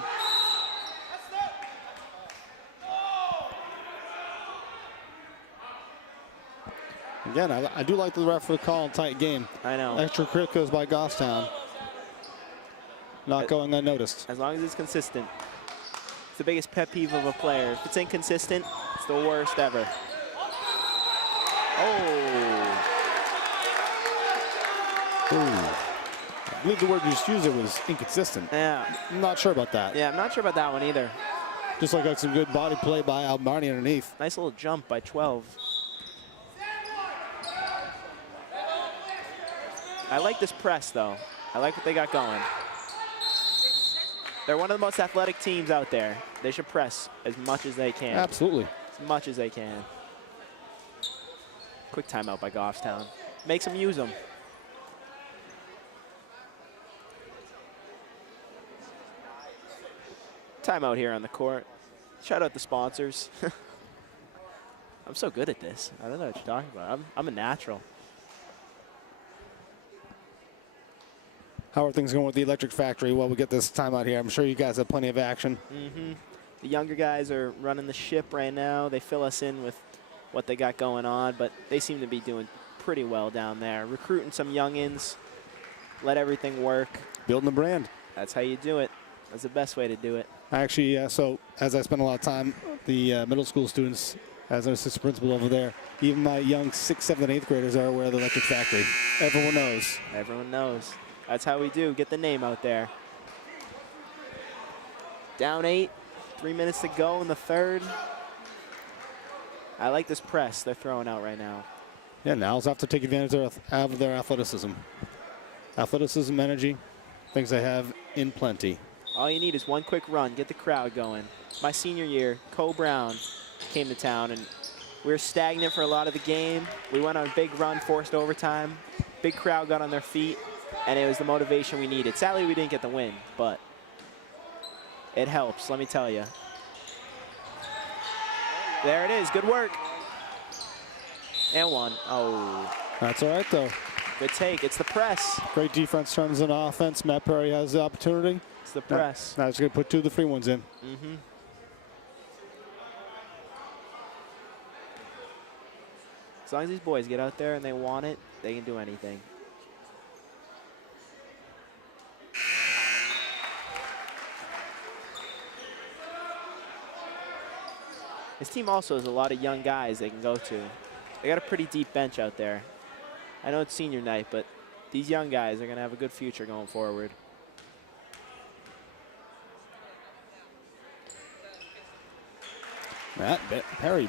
Again, I do like the referee call a tight game. I know. Extracurriculars by Goffstown. Not going unnoticed. As long as it's consistent. It's the biggest pet peeve of a player. If it's inconsistent, it's the worst ever. Oh. Ooh. I believe the word you just used was inconsistent. Yeah. I'm not sure about that. Yeah, I'm not sure about that one either. Just like some good body play by Albarni underneath. Nice little jump by 12. I like this press, though. I like what they got going. They're one of the most athletic teams out there. They should press as much as they can. Absolutely. As much as they can. Quick timeout by Goffstown. Makes them use them. Timeout here on the court. Shout out the sponsors. I'm so good at this. I don't know what you're talking about. I'm a natural. How are things going with the Electric Factory while we get this timeout here? I'm sure you guys have plenty of action. The younger guys are running the ship right now. They fill us in with what they got going on, but they seem to be doing pretty well down there. Recruiting some youngins, let everything work. Building the brand. That's how you do it. That's the best way to do it. Actually, so as I spend a lot of time, the middle school students, as an assistant principal over there, even my young 6th, 7th, and 8th graders are aware of the Electric Factory. Everyone knows. Everyone knows. That's how we do. Get the name out there. Down 8, 3 minutes to go in the third. I like this press they're throwing out right now. Yeah, Owls have to take advantage of their athleticism. Athleticism, energy, things they have in plenty. All you need is one quick run, get the crowd going. My senior year, Cole Brown came to town, and we were stagnant for a lot of the game. We went on a big run, forced overtime. Big crowd got on their feet, and it was the motivation we needed. Sadly, we didn't get the win, but it helps, let me tell you. There it is, good work. And one. Oh. That's all right, though. Good take. It's the press. Great defense turns into offense. Matt Perry has the opportunity. It's the press. Now he's going to put 2 of the free ones in. Mm-hmm. As long as these boys get out there and they want it, they can do anything. His team also has a lot of young guys they can go to. They got a pretty deep bench out there. I know it's senior night, but these young guys are going to have a good future going forward. Matt Perry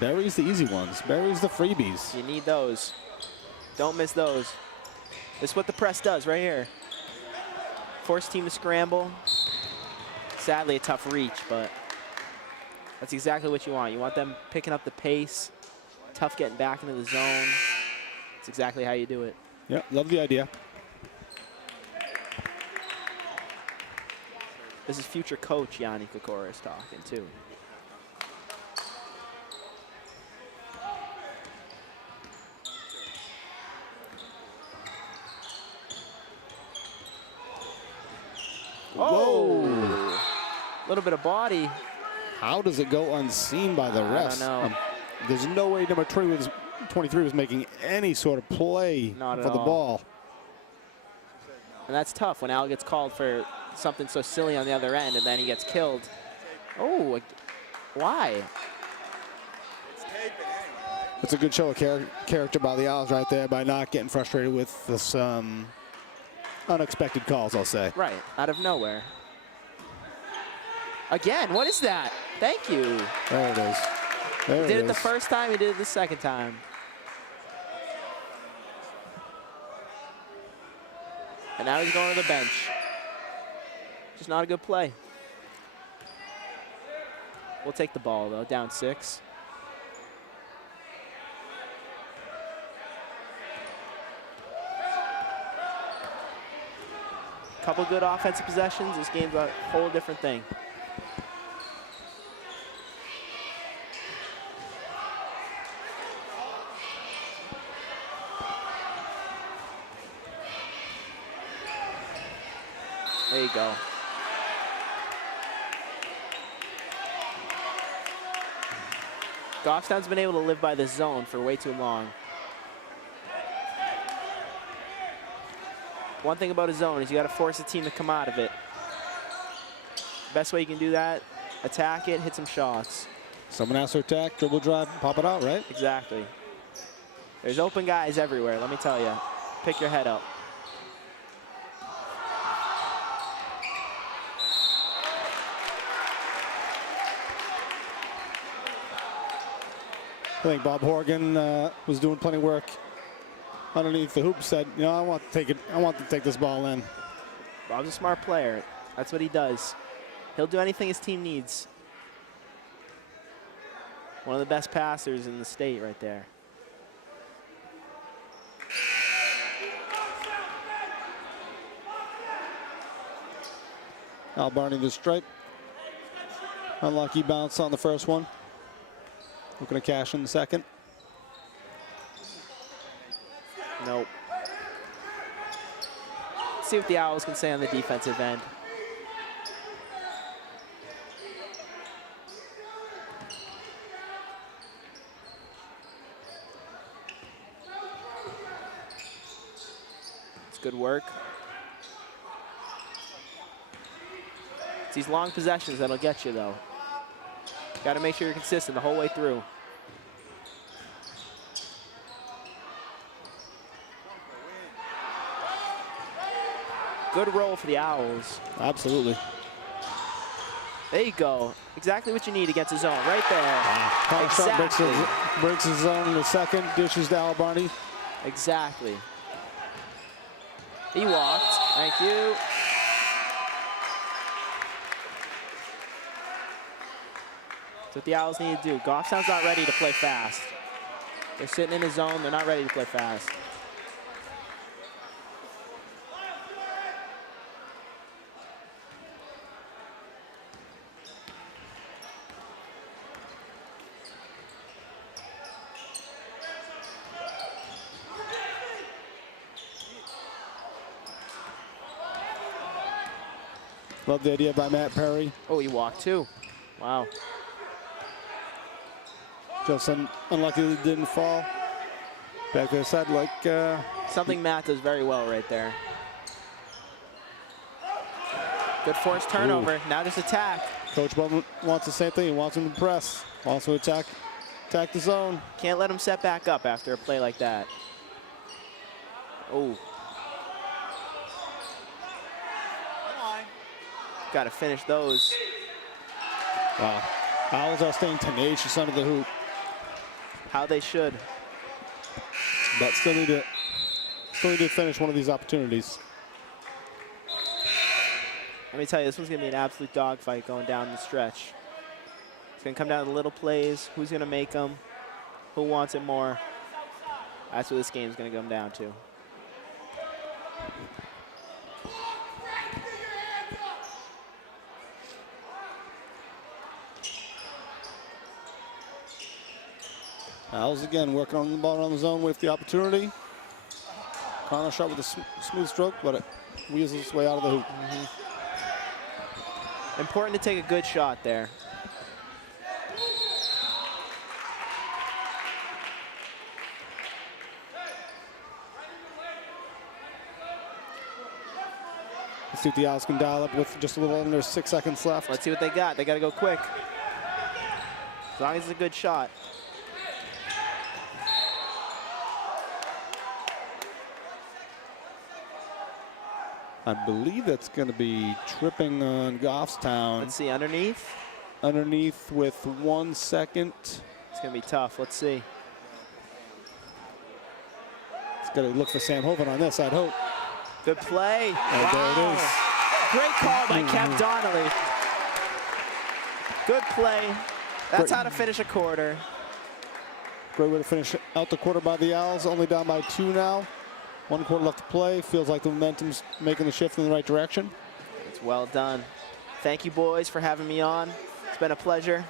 buries the easy ones, buries the freebies. You need those. Don't miss those. This is what the press does right here. Force team to scramble. Sadly, a tough reach, but that's exactly what you want. You want them picking up the pace, tough getting back into the zone. That's exactly how you do it. Yeah, love the idea. This is future coach Yanni Kokoris talking too. Whoa! A little bit of body. How does it go unseen by the refs? I don't know. There's no way number 23 was making any sort of play Not for at the all. ball. And that's tough when Al gets called for something so silly on the other end and then he gets killed. Oh, why? It's a good show of character by the Owls right there by not getting frustrated with this unexpected calls, I'll say. Right, out of nowhere. Again, what is that? Thank you. There it is. There He did it is. the first time, he did it the second time. And now he's going to the bench. Just not a good play. We'll take the ball though, down 6. Couple good offensive possessions. This game's a whole different thing. There you go. Goffstown's been able to live by this zone for way too long. One thing about a zone is you got to force a team to come out of it. Best way you can do that, attack it, hit some shots. Someone has to attack, dribble drive, pop it out, right? Exactly. There's open guys everywhere, let me tell you. Pick your head up. I think Bob Horgan was doing plenty of work underneath the hoop. Said, you know, I want to take this ball in. Bob's a smart player. That's what he does. He'll do anything his team needs. One of the best passers in the state right there. Al Barney the stripe. Unlucky bounce on the first one. Looking to cash in the second. Nope. Let's see what the Owls can say on the defensive end. It's good work. It's these long possessions that'll get you, though. Got to make sure you're consistent the whole way through. Good roll for the Owls. Absolutely. There you go. Exactly what you need against a zone. Right there. Exactly. Exactly. Breaks his zone in the second. Dishes to Al Barney. Exactly. He walked. Thank you. That's what the Owls need to do. Goffstown's not ready to play fast. They're sitting in a zone. They're not ready to play fast. Love the idea by Matt Perry. Oh, he walked too. Wow. Just unlucky that it didn't fall. Back to the side like... Something Matt does very well right there. Good forced turnover. Now just attack. Coach Bowman wants the same thing. He wants him to press. Wants to attack the zone. Can't let him set back up after a play like that. Oh. Got to finish those. Wow. Owls are staying tenacious under the hoop. How they should. But still need to finish one of these opportunities. Let me tell you, this one's going to be an absolute dogfight going down the stretch. It's going to come down to little plays. Who's going to make them? Who wants it more? That's what this game's going to come down to. Owls again working on the ball on the zone with the opportunity. Connor shot with a smooth stroke, but it weasels its way out of the hoop. Important to take a good shot there. Let's see if the Owls can dial up with just a little under 6 seconds left. Let's see what they got. They got to go quick. As long as it's a good shot. I believe that's going to be tripping on Goffstown. Let's see, underneath. Underneath with 1 second. It's going to be tough. Let's see. It's got to look for Sam Hovind on this, I'd hope. Good play. Wow. There it is. Great call by Kev Donnelly. Good play. That's how to finish a quarter. Great way to finish out the quarter by the Owls. Only down by 2 now. 1 quarter left to play. Feels like the momentum's making the shift in the right direction. It's well done. Thank you, boys, for having me on. It's been a pleasure.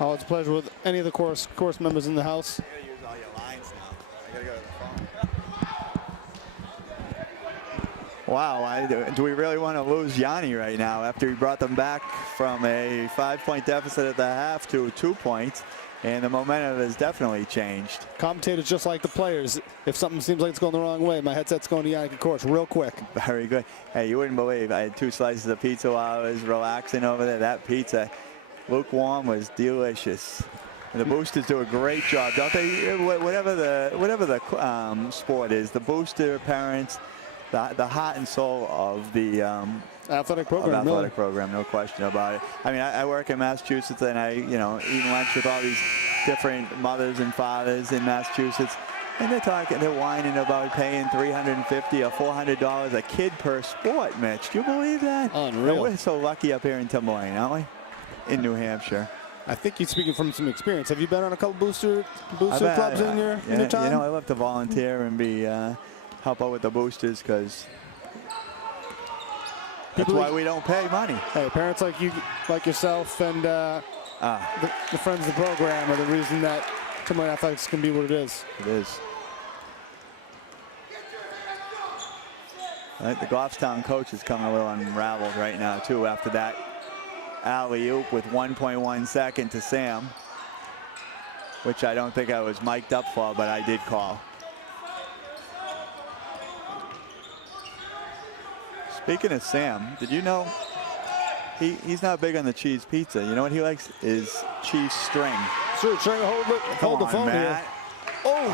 Oh, it's a pleasure with any of the course members in the house. I gotta use all your lines now. I gotta go to the phone. Wow, do we really want to lose Yanni right now after he brought them back from a 5-point deficit at the half to 2 points? And the momentum has definitely changed. Commentators just like the players. If something seems like it's going the wrong way, my headset's going to Yannick of course real quick. Very good. Hey, you wouldn't believe I had 2 slices of pizza while I was relaxing over there. That pizza, lukewarm, was delicious. And the boosters do a great job, don't they? Whatever the sport is, the booster parents, the heart and soul of the athletic program, no question about it. I mean, I work in Massachusetts, and I, eat lunch with all these different mothers and fathers in Massachusetts, and they're whining about paying $350 or $400 a kid per sport, Mitch. Do you believe that? Unreal. And we're so lucky up here in Timberlane, aren't we? In New Hampshire. I think you're speaking from some experience. Have you been on a couple booster clubs in your time? I love to volunteer and help out with the boosters, because that's why we don't pay money. Hey, parents like you, like yourself, and the friends of the program are the reason that Timberlane Athletics can be what it is. It is. I think the Goffstown coach is coming a little unraveled right now, too, after that alley-oop with 1.1 second to Sam, which I don't think I was mic'd up for, but I did call. Speaking of Sam, did you know he's not big on the cheese pizza? You know what he likes is cheese string. Sure, trying to hold the phone here. Oh,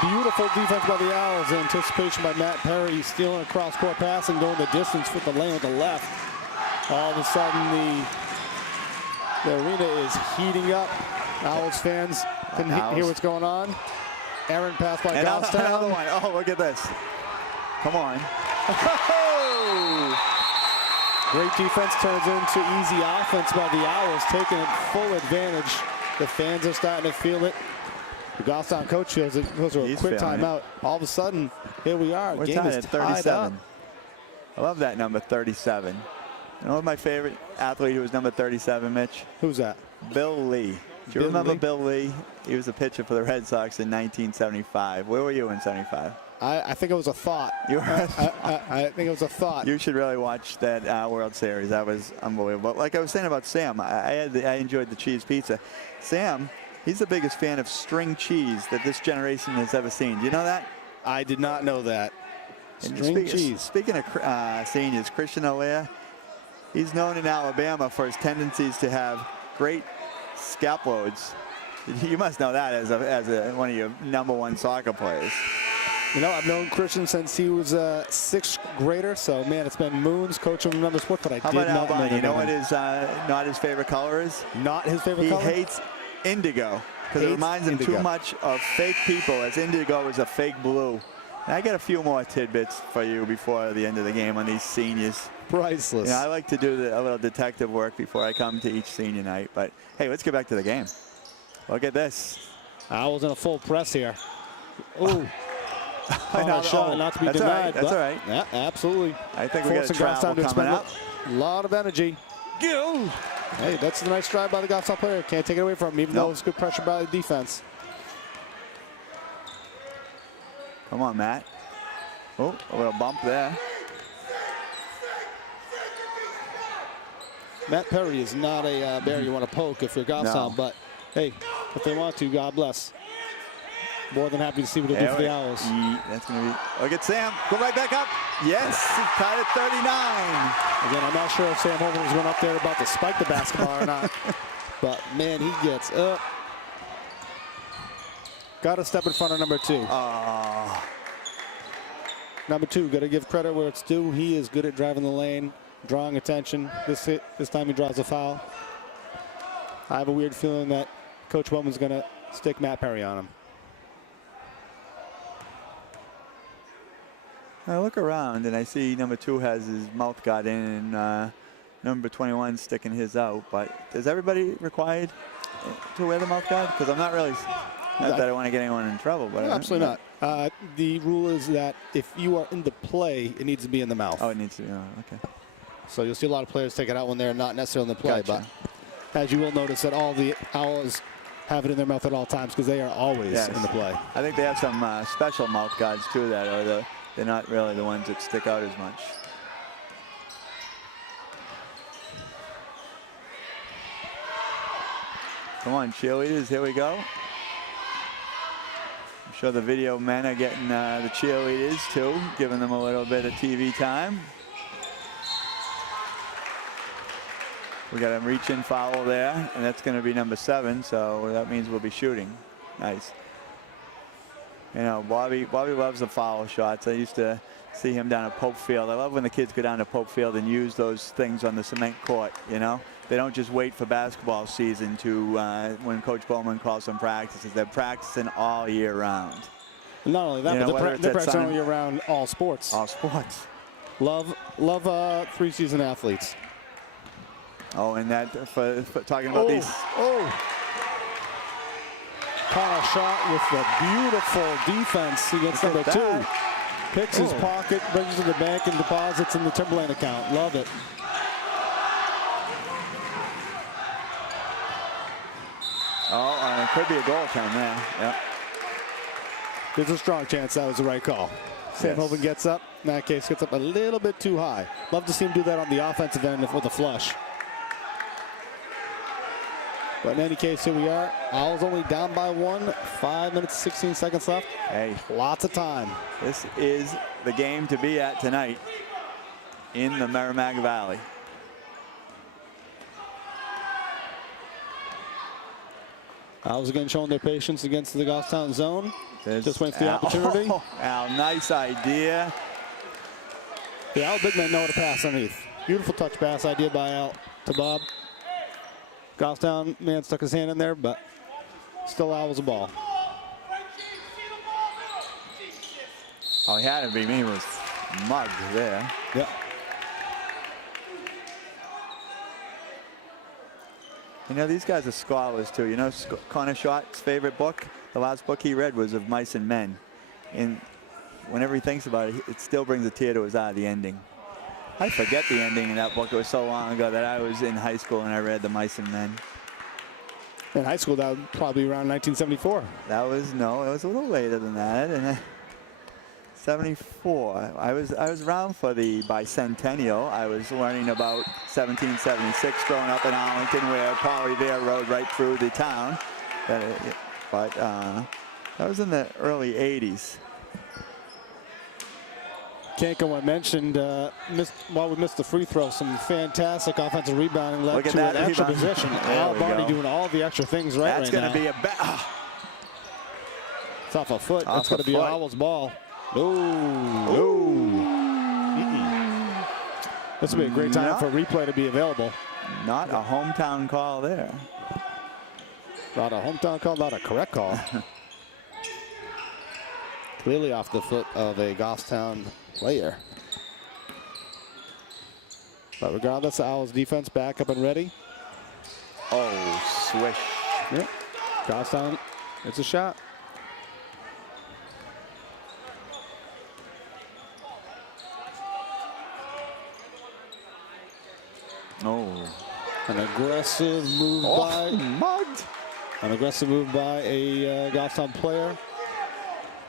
beautiful defense by the Owls. Anticipation by Matt Perry, stealing a cross-court pass and going the distance with the lane with the left. All of a sudden, the arena is heating up. Owls fans can hear what's going on. Aaron pass by Goffstown. Another one. Oh, look at this. Come on. Great defense turns into easy offense by the Owls, taking full advantage. The fans are starting to feel it. The Goffstown coach feels it. Goes to a quick timeout. All of a sudden, here we are. We're Game tied is at tied 37. up. I love that number 37. You know what my favorite athlete who was number 37, Mitch? Who's that? Bill Lee. Do you remember Bill Lee? He was a pitcher for the Red Sox in 1975. Where were you in 75? I think it was a thought. I think it was a thought. You should really watch that World Series. That was unbelievable. Like I was saying about Sam, I enjoyed the cheese pizza. Sam, he's the biggest fan of string cheese that this generation has ever seen. Do you know that? I did not know that. String cheese. Speaking of seniors, Christian Allaire, he's known in Alabama for his tendencies to have great scaploids. You must know that as one of your #1 soccer players. You know, I've known Christian since he was a 6th grader, so man, it's been moons coaching another sport, but I How did about not know Albani? You know that. what his not his favorite color is? Not his favorite color? He hates indigo because it Hates reminds him indigo. too much of fake people, as indigo is a fake blue. And I got a few more tidbits for you before the end of the game on these seniors. Priceless. Yeah, I like to do a little detective work before I come to each senior night. But hey, let's get back to the game. Look at this. Owls in a full press here. Ooh. Now- Shot not to be that's all denied. right, that's but- all right. Yeah, absolutely. I think we got a Forcing travel Goffstown to coming expend up. a lot of energy. Go! Hey, that's a nice drive by the Goffstown player. Can't take it away from him, even though Nope. it's good pressure by the defense. Come on, Matt. Oh, a little bump there. Matt Perry is not a bear you want to poke if you're Goffstown, No. but hey, if they want to, God bless. More than happy to see what they do for the Owls. That's going to be. Look at Sam. Go right back up. Yes, he's tied at 39. Again, I'm not sure if Sam Holman was going up there about to spike the basketball or not, but man, he gets up. Got to step in front of number 2. Oh, Number 2, got to give credit where it's due. He is good at driving the lane, drawing attention. This time he draws a foul. I have a weird feeling that Coach Bowman's going to stick Matt Perry on him. I look around and I see number 2 has his mouth guard in and number 21 sticking his out. But is everybody required to wear the mouth guard? Because I'm not really. Not that I want to get anyone in trouble, but No, absolutely not. The rule is that if you are in the play, it needs to be in the mouth. Oh, it needs to be. Oh, okay. So you'll see a lot of players take it out when they're not necessarily in the play. Gotcha. But as you will notice that all the Owls have it in their mouth at all times because they are always Yes. in the play. I think they have some special mouth guards too that are they're not really the ones that stick out as much. Come on, cheerleaders, here we go. I'm sure the video men are getting the cheerleaders too, giving them a little bit of TV time. We got a reach-in foul there, and that's going to be number 7, so that means we'll be shooting. Nice. You know, Bobby loves the foul shots. I used to see him down at Pope Field. I love when the kids go down to Pope Field and use those things on the cement court, you know. They don't just wait for basketball season to when Coach Bowman calls some practices. They're practicing all year round. Not only that, You know, but whether they're it's at practicing all Sun- year round all sports. All sports. Love 3-season athletes. Oh, and that for talking about these. Caught a shot with the beautiful defense against Look number at 2. that. Picks his Oh. pocket, brings it to the bank, and deposits in the Timberland account. Love it. Oh, and it could be a goal turn there. Yep. There's a strong chance that was the right call. Sam Yes. Hovind gets up. In that case, gets up a little bit too high. Love to see him do that on the offensive end with a flush. But in any case, here we are. Owls only down by 1. 5 minutes, 16 seconds left. Hey, Lots of time. this is the game to be at tonight in the Merrimack Valley. Owls again showing their patience against the Goffstown zone. There's Just waiting for the opportunity. Oh, Al, nice idea. The Owl big men know how to pass underneath. Beautiful touch pass idea by Al to Bob. Goffstown man stuck his hand in there, but still Owls a ball. Oh, he had to be. He was mugged there. Yep. You know, these guys are scholars too. You know, Connor Schott's favorite book, the last book he read was of Mice and Men. And whenever he thinks about it, it still brings a tear to his eye, the ending. I forget the ending in that book. It was so long ago that I was in high school and I read the Mice and Men. In high school, that would probably be around 1974. That was, no, it was a little later than that. And 74. I was around for the bicentennial. I was learning about 1776 growing up in Arlington, where Paul Revere rode right through the town. But that was in the early 80s. Kanko, I mentioned while we missed the free throw, some fantastic offensive rebounding led to an extra possession. Al Barney doing all the extra things right now. That's going to be a It's off a foot. That's going to be Owl's ball. No. This will be a great time for a replay to be available. Not a hometown call there. Not a hometown call, not a correct call. Clearly off the foot of a Goffstown player. But regardless, the Owls defense back up and ready. Oh, swish. Yep. Goffstown, it's a shot. Oh. An aggressive move mugged. An aggressive move by a Goffstown player.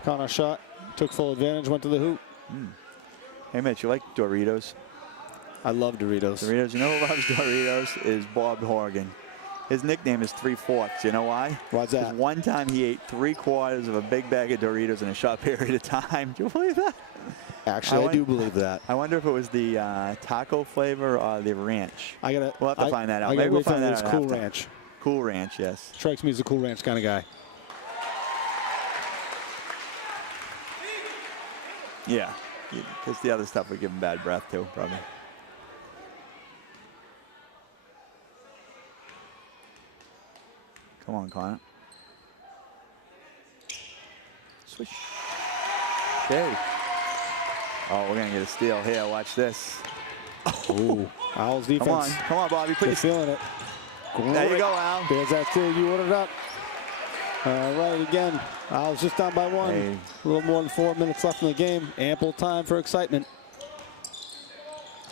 Connor shot, took full advantage, went to the hoop. Hey, Mitch, you like Doritos? I love Doritos. Doritos. You know who loves Doritos? Is Bob Horgan. His nickname is 3/4. You know why? Why's that? One time he ate 3/4 of a big bag of Doritos in a short period of time. Do you believe that? Actually, I do believe that. I wonder if it was the taco flavor or the ranch. We'll have to find that out. Maybe we'll find that out. Cool Ranch. Cool Ranch, yes. Strikes me as a Cool Ranch kind of guy. Yeah, because the other stuff would give him bad breath too, probably. Come on, Connor. Swish. Okay. Oh, we're gonna get a steal here. Watch this. Ooh. Owls defense. Come on, Bobby, please. They're feeling it. There you go, Al. There's that steal you ordered up. All right, again, Owls just down by one. Hey. A little more than 4 minutes left in the game. Ample time for excitement.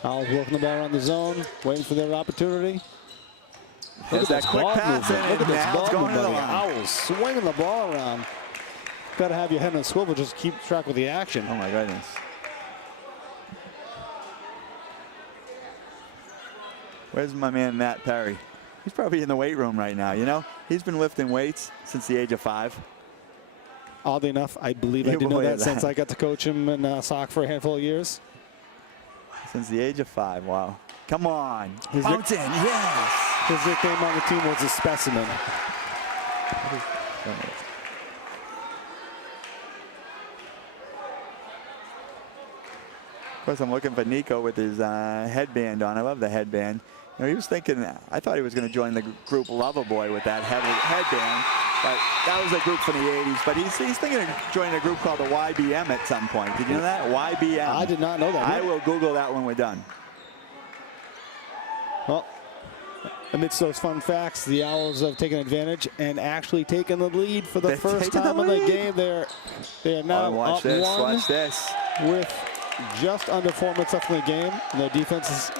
Owls working the ball around the zone, waiting for their opportunity. There's that quick pass in it. Look at this Now it's ball going to the movement. line. Owls swinging the ball around. Got to have your head on a swivel, just keep track with the action. Oh, my goodness. Where's my man, Matt Perry? He's probably in the weight room right now, you know? He's been lifting weights since the age of 5. Oddly enough, I believe I did know that since I got to coach him in soccer for a handful of years. Since the age of 5, wow. Come on. Bounce in, yes. His nickname on the team was a specimen. Of course, I'm looking for Nico with his headband on. I love the headband. You know, he was thinking, I thought he was going to join the group Loverboy with that headband, but that was a group from the 80s. But he's thinking of joining a group called the YBM at some point. Did you know that? YBM. I did not know that. I will Google that when we're done. Well, amidst those fun facts, the Owls have taken advantage and actually taken the lead for the first time in the game. They are now watch up this, one watch this. with just under 4 minutes left in the game. And their defense is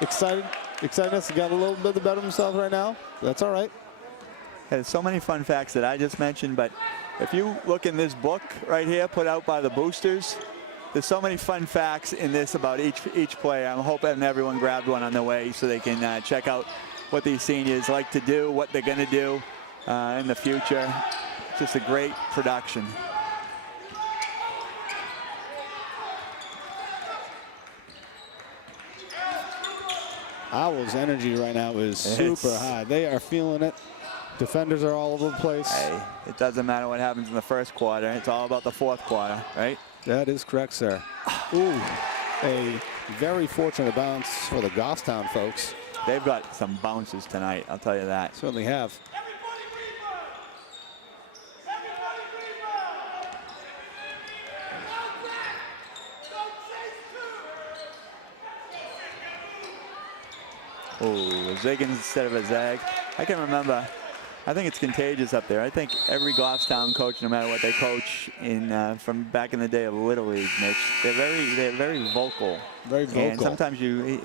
excitedness. Got a little bit the better of themselves right now. That's all right. There's so many fun facts that I just mentioned, but if you look in this book right here, put out by the Boosters, there's so many fun facts in this about each player. I'm hoping everyone grabbed one on the way so they can check out what these seniors like to do, what they're going to do in the future. Just a great production. Owls' energy right now is super high. They are feeling it. Defenders are all over the place. Hey, it doesn't matter what happens in the first quarter. It's all about the fourth quarter, right? That is correct, sir. Ooh, a very fortunate bounce for the Goffstown folks. They've got some bounces tonight, I'll tell you that. Certainly have. Oh, a zig instead of a zag. I can remember, I think it's contagious up there. I think every Goffstown coach, no matter what they coach in from back in the day of Little League, Mitch, they're very vocal. Very vocal. And sometimes you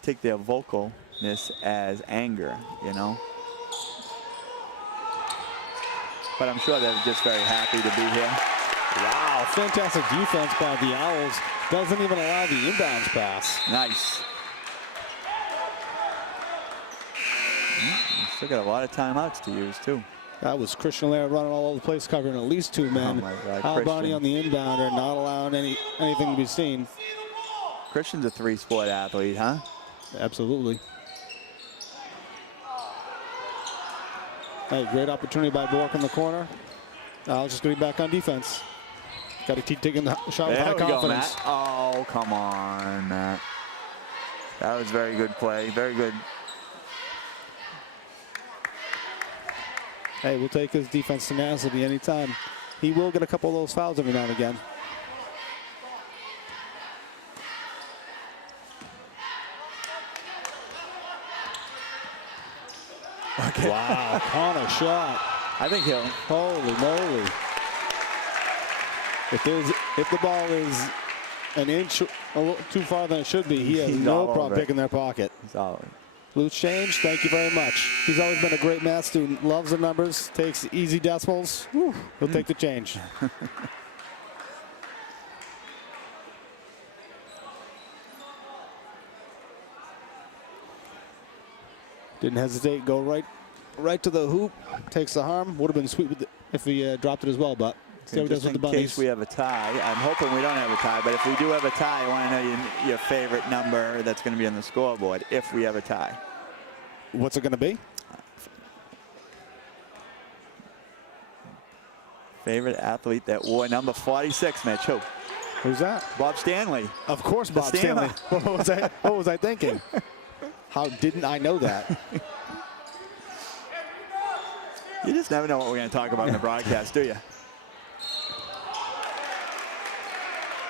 take their vocalness as anger, you know. But I'm sure they're just very happy to be here. Wow, fantastic defense by the Owls. Doesn't even allow the inbounds pass. Nice. Still got a lot of timeouts to use, too. That was Christian Lair running all over the place, covering at least 2 men. Oh my God, Albani Christian. on the inbounder, not allowing anything to be seen. Christian's a 3-sport athlete, huh? Absolutely. Hey, great opportunity by Bork in the corner. Owls just going to be back on defense. Got to keep taking the shot with high There we go, confidence. Matt. Oh, come on, Matt. That was very good play. Very good. Hey, we'll take his defense tenacity anytime. He will get a couple of those fouls every now and again. Okay. Wow, Connor shot. I think he'll. Holy moly. If the ball is an inch a little too far than it should be, he has He's no all problem over it. picking their pocket. Solid. Loose change, thank you very much. He's always been a great math student, loves the numbers, takes easy decimals. Whew, he'll take the change. Didn't hesitate, go right to the hoop, takes the harm. Would have been sweet if he dropped it as well, but see how he does Just with the in case bunnies. we have a tie, I'm hoping we don't have a tie, but if we do have a tie, I want to know your favorite number that's going to be on the scoreboard if we have a tie. What's it going to be? Favorite athlete that wore number 46, Mitch. Who? Who's that? Bob Stanley. Of course, The Bob Stanley. Stammer. What was I thinking? How didn't I know that? You just never know what we're going to talk about in the broadcast, do you?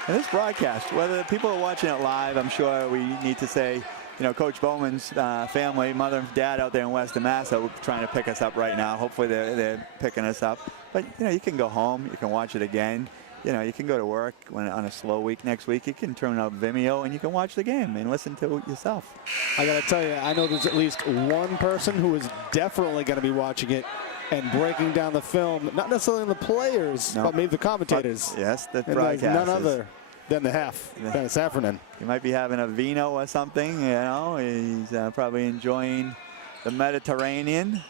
And this broadcast, whether people are watching it live, I'm sure we need to say, you know, Coach Bowman's family, mother and dad out there in Western Mass are trying to pick us up right now. Hopefully they're picking us up. But, you know, you can go home. You can watch it again. You know, you can go to work on a slow week next week. You can turn up Vimeo and you can watch the game and listen to it yourself. I got to tell you, I know there's at least one person who is definitely going to be watching it and breaking down the film, not necessarily the players, No. but maybe the commentators. But, yes, the And there's broadcasters. none other than the half, Dennis Saffernan. He might be having a vino or something, you know. He's probably enjoying the Mediterranean.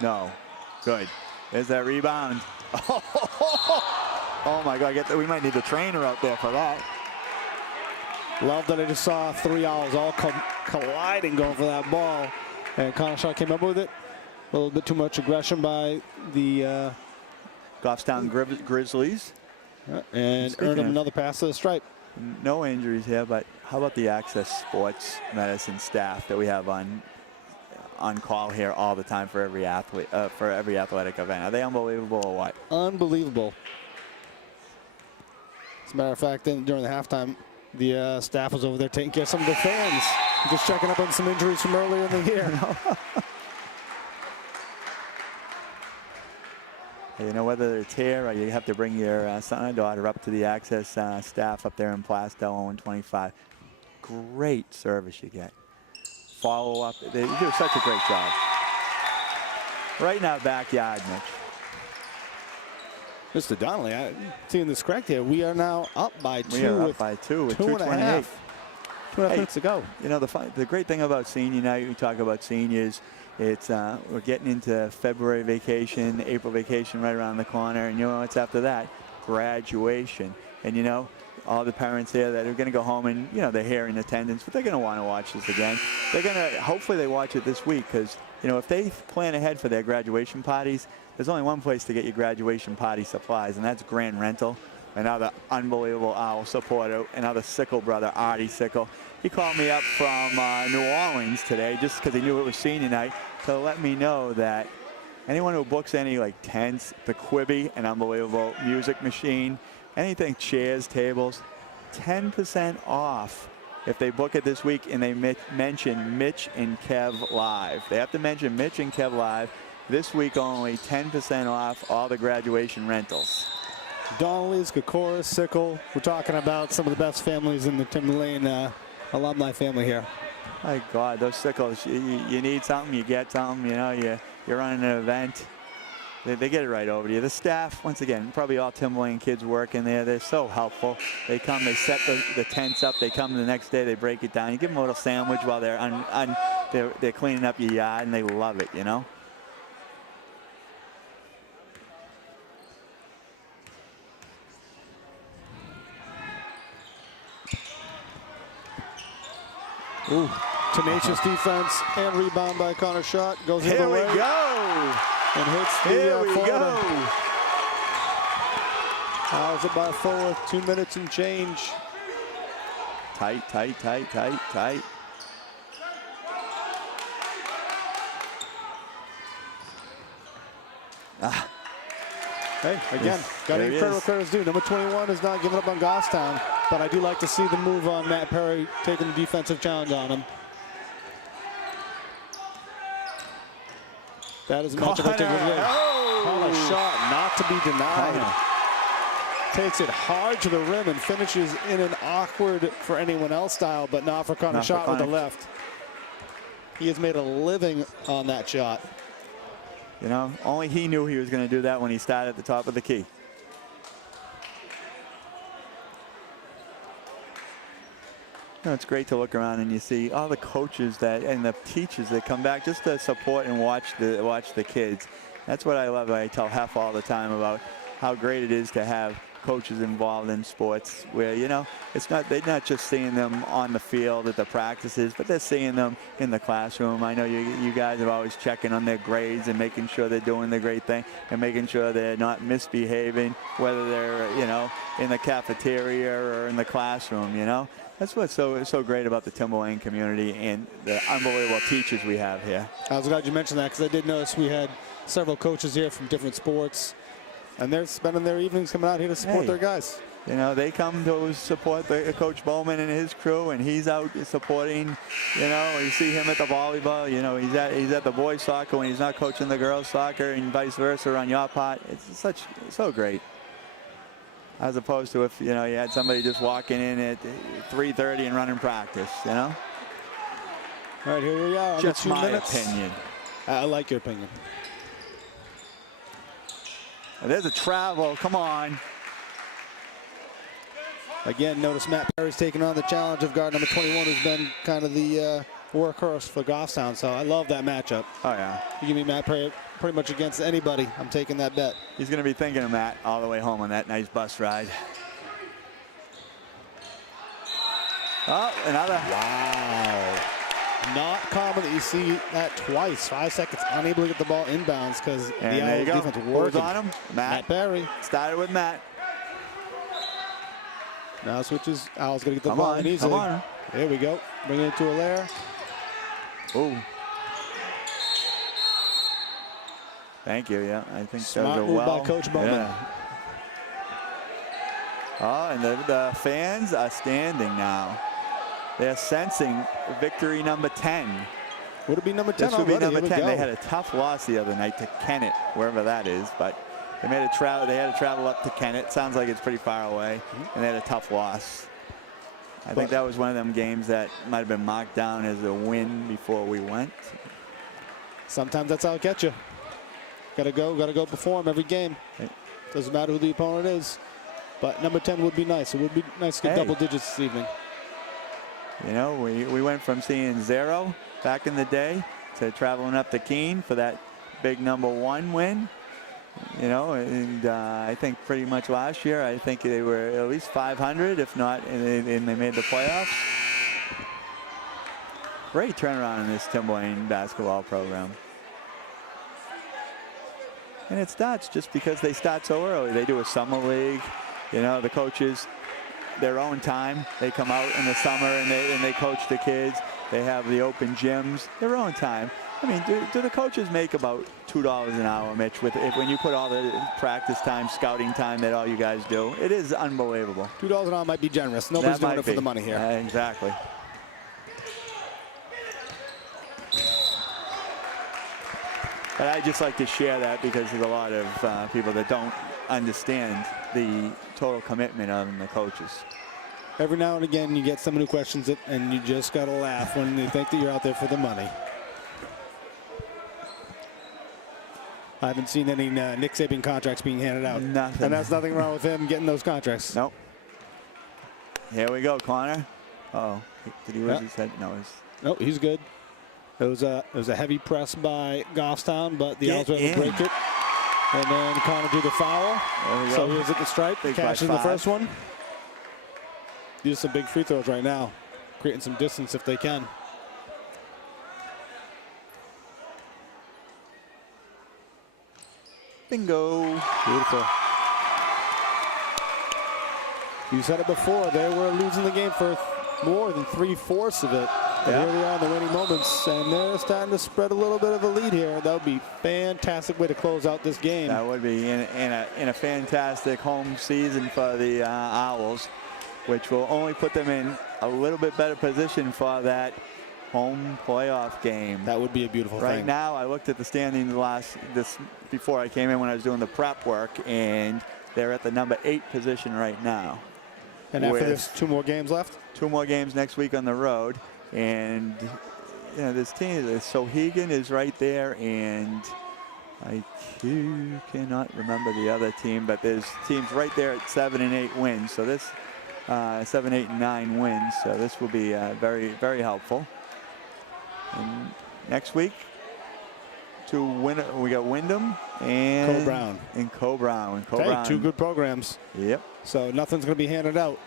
No. Good. There's that rebound. Oh, my God. We might need a trainer out there for that. Love that I just saw 3 Owls all colliding going for that ball. And Connor Shaw came up with it. A little bit too much aggression by the Goffstown Grizzlies. and Speaking earned him of- another pass to the stripe. No injuries here, but how about the Access Sports Medicine staff that we have on call here all the time for every athlete, for every athletic event? Are they unbelievable or what? Unbelievable. As a matter of fact, during the halftime, the staff was over there taking care of some of the fans, just checking up on some injuries from earlier in the year. You know, whether it's here or you have to bring your son or daughter up to the Access staff up there in Plastow on 125. Great service you get. Follow up. They do such a great job. Right in our backyard, Mitch. Mr. Donnelly, I'm seeing this correct here. We are now up by 2 We are up with by 2 with 2.5 2:28. 2.5 Hey, minutes to go. You know, the great thing about senior night, we talk about seniors, it's we're getting into February vacation, April vacation right around the corner, and you know what's after that? Graduation. And you know, all the parents here that are going to go home and, you know, they're here in attendance, but they're going to want to watch this again. They're going to, hopefully they watch it this week because, you know, if they plan ahead for their graduation parties, there's only one place to get your graduation party supplies, and that's Grand Rental. Another unbelievable Owl supporter, another Sickle brother, Artie Sickle. He called me up from New Orleans today just because he knew it was senior night to let me know that anyone who books any like tents, the Quibi, an unbelievable music machine, anything, chairs, tables, 10% off if they book it this week and they mention Mitch and Kev Live. They have to mention Mitch and Kev Live. This week only, 10% off all the graduation rentals. Donnelly's, Kokoris, Sickle. We're talking about some of the best families in the Timberlane alumni family here. My God, those Sickles, you need something, you get something, you know, you're running an event. They get it right over to you. The staff, once again, probably all Timberlane kids working there. They're so helpful. They come, they set the tents up. They come the next day, they break it down. You give them a little sandwich while they're cleaning up your yard, and they love it, you know. Ooh, tenacious defense and rebound by Connor Schott. Goes the Here other we way go. and hits the Here we corner. go. Fouls it by 4 with 2 minutes and change. Tight, tight, tight, tight, tight. Hey, again, got to give credit where credit's due. Number 21 is not giving up on Goffstown, but I do like to see the move on Matt Perry taking the defensive challenge on him. That is a matchup I take away. Connor Schott not to be denied. Takes it hard to the rim and finishes in an awkward for anyone else style, but not for Connor Schott with the left. He has made a living on that shot. You know, only he knew he was going to do that when he started at the top of the key. You know, it's great to look around and you see all the coaches and the teachers that come back just to support and watch the kids. That's what I love. I tell Hef all the time about how great it is to have coaches involved in sports where, you know, they're not just seeing them on the field at the practices, but they're seeing them in the classroom. I know you guys are always checking on their grades and making sure they're doing the great thing and making sure they're not misbehaving, whether they're, you know, in the cafeteria or in the classroom, you know. That's what's so great about the Timberlane community and the unbelievable teachers we have here. I was glad you mentioned that because I did notice we had several coaches here from different sports, and they're spending their evenings coming out here to support their guys. You know, they come to support Coach Bowman and his crew, and he's out supporting. You know, you see him at the volleyball. You know, he's at the boys soccer when he's not coaching the girls soccer, and vice versa on your part. It's so great. As opposed to if, you know, you had somebody just walking in at 3:30 and running practice, you know? All right, here we are. Just my opinion. I like your opinion. There's a travel. Come on. Again, notice Matt Perry's taking on the challenge of guard number 21, who's been kind of the workhorse for Goffstown. So I love that matchup. Oh, yeah. You give me Matt Perry pretty much against anybody, I'm taking that bet. He's going to be thinking of Matt all the way home on that nice bus ride. Oh, another. Wow. Not common that you see that twice. 5 seconds, unable to get the ball inbounds because the Owls defense working. on him. Matt Perry. Started with Matt. Now switches. Owls going to get the ball in easily. Come on. Here we go. Bring it into a layer. Ooh. Thank you. Yeah, I think Smart those are move by Coach Bowman. Yeah. Oh, and the fans are standing now. They're sensing victory number 10. Would it be number 10 This would be already? number 10. They had a tough loss the other night to Kennett, wherever that is, but they had to travel up to Kennett. Sounds like it's pretty far away, and they had a tough loss. I think that was one of them games that might have been marked down as a win before we went. Sometimes that's how it gets you. Gotta go perform every game. Doesn't matter who the opponent is. But number 10 would be nice. It would be nice to get double digits this evening. You know, we went from seeing 0 back in the day to traveling up to Keene for that big number 1 win. You know, and I think pretty much last year, I think they were at least 500, if not, and they made the playoffs. Great turnaround in this Timberlane basketball program. And it starts just because they start so early. They do a summer league. You know, the coaches, their own time. They come out in the summer and they coach the kids. They have the open gyms, their own time. I mean, do the coaches make about $2 an hour, Mitch, when you put all the practice time, scouting time that all you guys do? It is unbelievable. $2 an hour might be generous. Nobody's doing it for the money here. Exactly. But I just like to share that because there's a lot of people that don't understand the total commitment of the coaches. Every now and again, you get someone who questions it, and you just got to laugh when they think that you're out there for the money. I haven't seen any Nick Saban contracts being handed out. Nothing. And that's nothing wrong with him getting those contracts. Nope. Here we go, Connor. Uh-oh. Did he lose his head? No, No, he's good. It was a heavy press by Goffstown, but the Owls were able to break it. And then Connor do the foul. There we go. So here's at the stripe. Cashes the first one. Use some big free throws right now, creating some distance if they can. Bingo. Beautiful. You said it before, they were losing the game for more than 3/4 of it. But here they are in the winning moments, and they're starting to spread a little bit of a lead here. That would be a fantastic way to close out this game. That would be in a fantastic home season for the Owls, which will only put them in a little bit better position for that home playoff game. That would be a beautiful thing. Right now, I looked at the standings before I came in when I was doing the prep work, and they're at the number 8 position right now. And after this, 2 more games left? 2 more games next week on the road. And you know, this team, Sohegan is right there, and I cannot remember the other team, but there's teams right there at 7 and 8 wins. So this 7, 8, and 9 wins. So this will be very, very helpful. And next week, we got Wyndham and Co-Brown. Co-Brown. Okay, 2 good programs. Yep. So nothing's going to be handed out.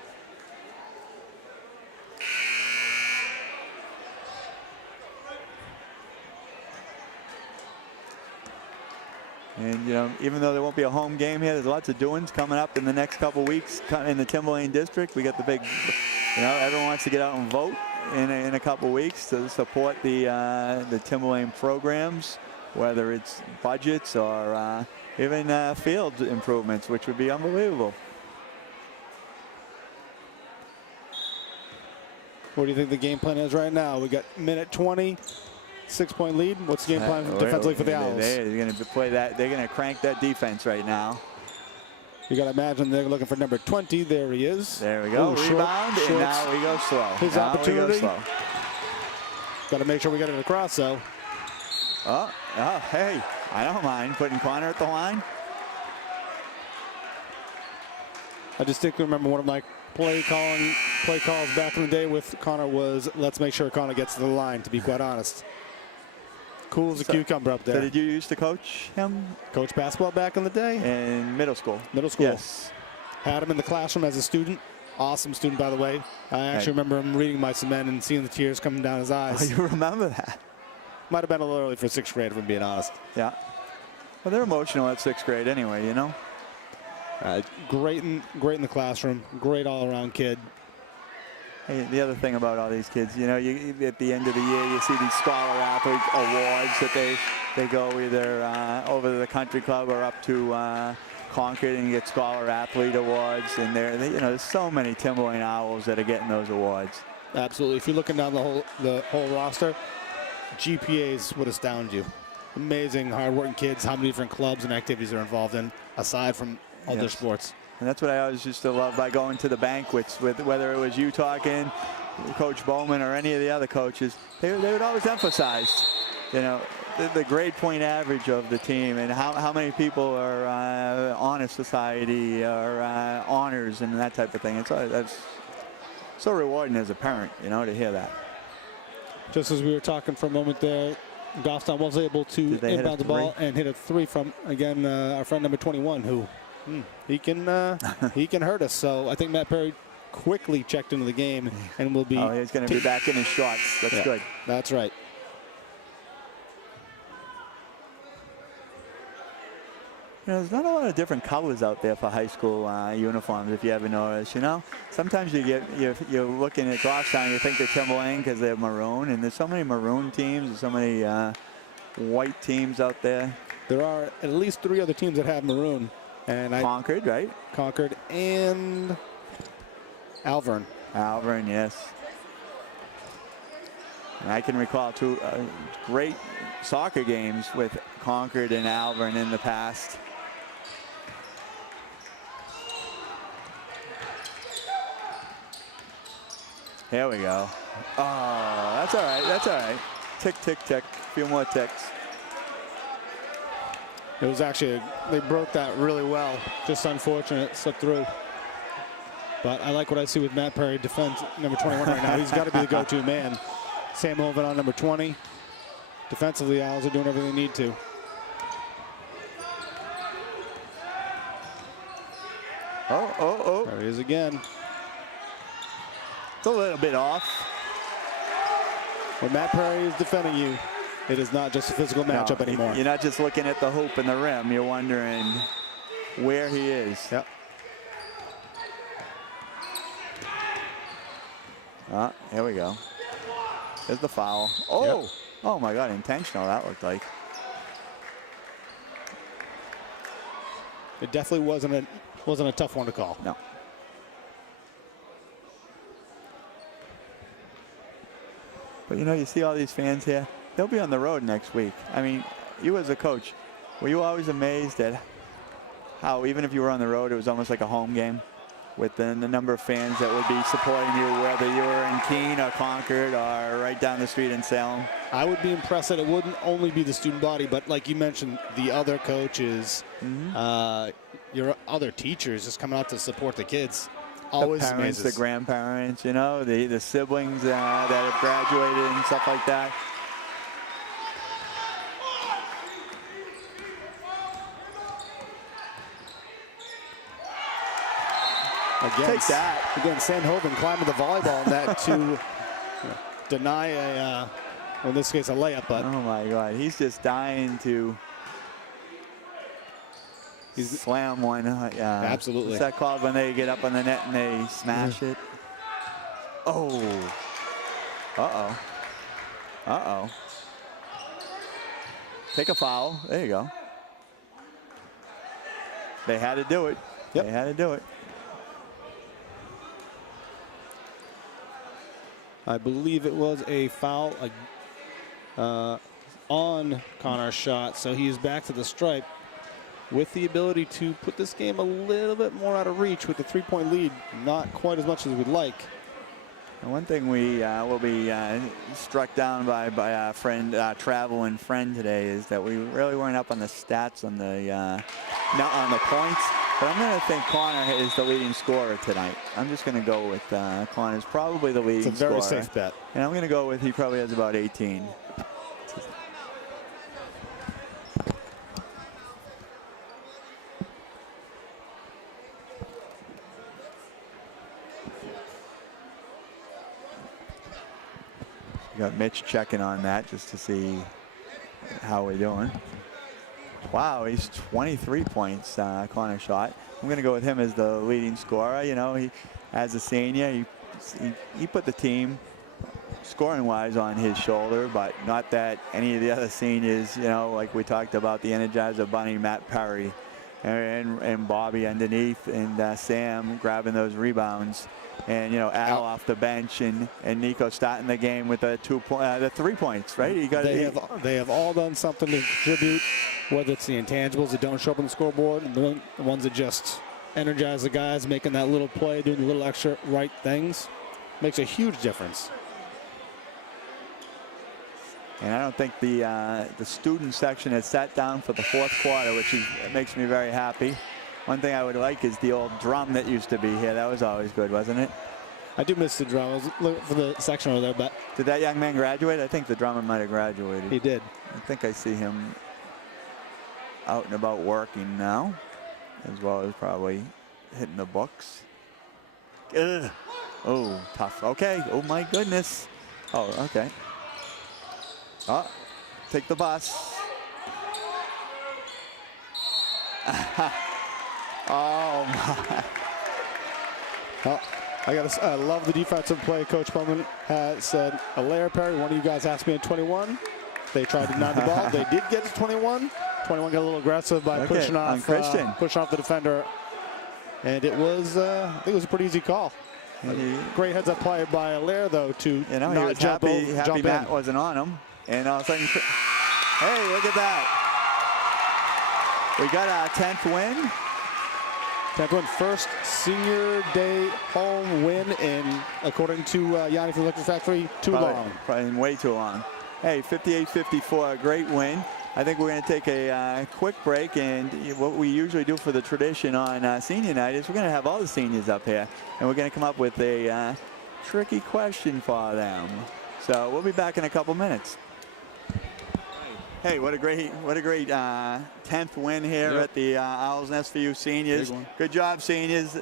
And, you know, even though there won't be a home game here, there's lots of doings coming up in the next couple weeks in the Timberlane district. We got the big, you know, everyone wants to get out and vote in a couple weeks to support the Timberlane programs, whether it's budgets or even field improvements, which would be unbelievable. What do you think the game plan is right now? We got minute 20. 6-point lead. What's the game plan defensively for the Owls? They're going to play that. They're going to crank that defense right now. You got to imagine they're looking for number 20. There he is. There we go. Ooh, rebound, and now we go slow. His opportunity. Got to make sure we get it across, though. Oh, hey, I don't mind putting Connor at the line. I distinctly remember one of my play calls back in the day with Connor was, let's make sure Connor gets to the line, to be quite honest. Cool as a cucumber up there. So did you used to coach him? Coach basketball back in the day? In middle school. Middle school. Yes. Had him in the classroom as a student. Awesome student, by the way. I actually remember him reading my cement and seeing the tears coming down his eyes. Oh, you remember that? Might have been a little early for 6th grade, if I'm being honest. Yeah. Well, they're emotional at 6th grade anyway, you know. Great in the classroom. Great all-around kid. Hey, the other thing about all these kids, you know, at the end of the year, you see these scholar athlete awards that they go either over to the country club or up to Concord and you get scholar athlete awards. And you know, there's so many Timberlane Owls that are getting those awards. Absolutely. If you're looking down the whole roster, GPAs would astound you. Amazing, hardworking kids. How many different clubs and activities they're involved in aside from other sports. And that's what I always used to love by going to the banquets, with whether it was you talking, Coach Bowman, or any of the other coaches. They would always emphasize, you know, the grade point average of the team and how many people are honor society or honors and that type of thing. That's so rewarding as a parent, you know, to hear that. Just as we were talking for a moment there, Goffstown was able to inbound the ball and hit a 3 from, again, our friend number 21, who he can hurt us. So I think Matt Perry quickly checked into the game and will be. Oh, he's going to be back in his shots. That's good. That's right. You know, there's not a lot of different colors out there for high school uniforms, if you ever notice. You know, sometimes you're looking at Goffstown, you think they're Timberlane because they're maroon, and there's so many maroon teams, there's so many white teams out there. There are at least 3 other teams that have maroon. And Concord, right? Concord and Alvern. Alvern, yes. And I can recall 2 great soccer games with Concord and Alvern in the past. Here we go. Oh, that's all right. That's all right. Tick, tick, tick. A few more ticks. It was actually, they broke that really well. Just unfortunate, slipped through. But I like what I see with Matt Perry, defense number 21 right now. He's got to be the go-to man. Sam Holman on number 20. Defensively, Owls are doing everything they need to. Oh. There he is again. It's a little bit off. When Matt Perry is defending you, it is not just a physical matchup anymore. You're not just looking at the hoop and the rim. You're wondering where he is. Yep. Here we go. There's the foul. Oh, Yep. Oh my God, intentional that looked like. It definitely wasn't a tough one to call. No. But you know, you see all these fans here. They'll be on the road next week. I mean, you as a coach, were you always amazed at how even if you were on the road, it was almost like a home game with the number of fans that would be supporting you, whether you were in Keene or Concord or right down the street in Salem? I would be impressed that it wouldn't only be the student body, but like you mentioned, the other coaches, your other teachers just coming out to support the kids. Always the parents, amazes. the grandparents, you know, the siblings that have graduated and stuff like that. Take that. Again, Sandhoven climbing the volleyball in that to deny a, well, in this case, a layup. But oh my God, he's just dying to slam one. Absolutely. What's that called when they get up on the net and they smash it? Oh. Uh-oh. Uh-oh. Take a foul. There you go. They had to do it. Yep. They had to do it. I believe it was a foul on Connor's shot, so he is back to the stripe with the ability to put this game a little bit more out of reach with the three-point lead, not quite as much as we'd like. And one thing we will be struck down by our friend, traveling friend today, is that we really weren't up on the stats on the not on the points. But I'm going to think Connor is the leading scorer tonight. I'm just going to go with Connor's probably the leading scorer. It's a very safe bet. And I'm going to go with he probably has about 18. We got Mitch checking on that just to see how we're doing. Wow, he's 23 points, Connor shot. I'm going to go with him as the leading scorer. You know, he, as a senior, he put the team scoring-wise on his shoulder, but not that any of the other seniors, you know, like we talked about the Energizer Bunny, Matt Perry, and Bobby underneath, and Sam grabbing those rebounds. And, you know, Al off the bench, and Nico starting the game with the 3 points, right? They have all done something to contribute, whether it's the intangibles that don't show up on the scoreboard, and the ones that just energize the guys, making that little play, doing the little extra right things, makes a huge difference. And I don't think the student section has sat down for the fourth quarter, which makes me very happy. One thing I would like is the old drum that used to be here. That was always good, wasn't it? I do miss the drum. I was looking for the section over there, but did that young man graduate? I think the drummer might have graduated. He did. I think I see him out and about working now, as well as probably hitting the books. Ugh. Oh, tough. Okay. Oh my goodness. Oh, okay. Oh, take the bus. Oh my. Oh, I love the defensive play. Coach Pullman has said, Alaire Perry, one of you guys asked me at 21. They tried to knock the ball. They did get to 21. 21 got a little aggressive by pushing off the defender. And it was, I think it was a pretty easy call. Great heads up play by Alaire, though, to not jump happy Matt in. wasn't on him. And all of a sudden, hey, look at that. We got our 10th win. 10th win, first senior day home win in, according to Yanni from the Electric Factory, too long. Probably way too long. Hey, 58-54, a great win. I think we're going to take a quick break, and what we usually do for the tradition on senior night is we're going to have all the seniors up here, and we're going to come up with a tricky question for them. So we'll be back in a couple minutes. Hey, what a great 10th win here at the Owl's Nest for you seniors. Good job, seniors.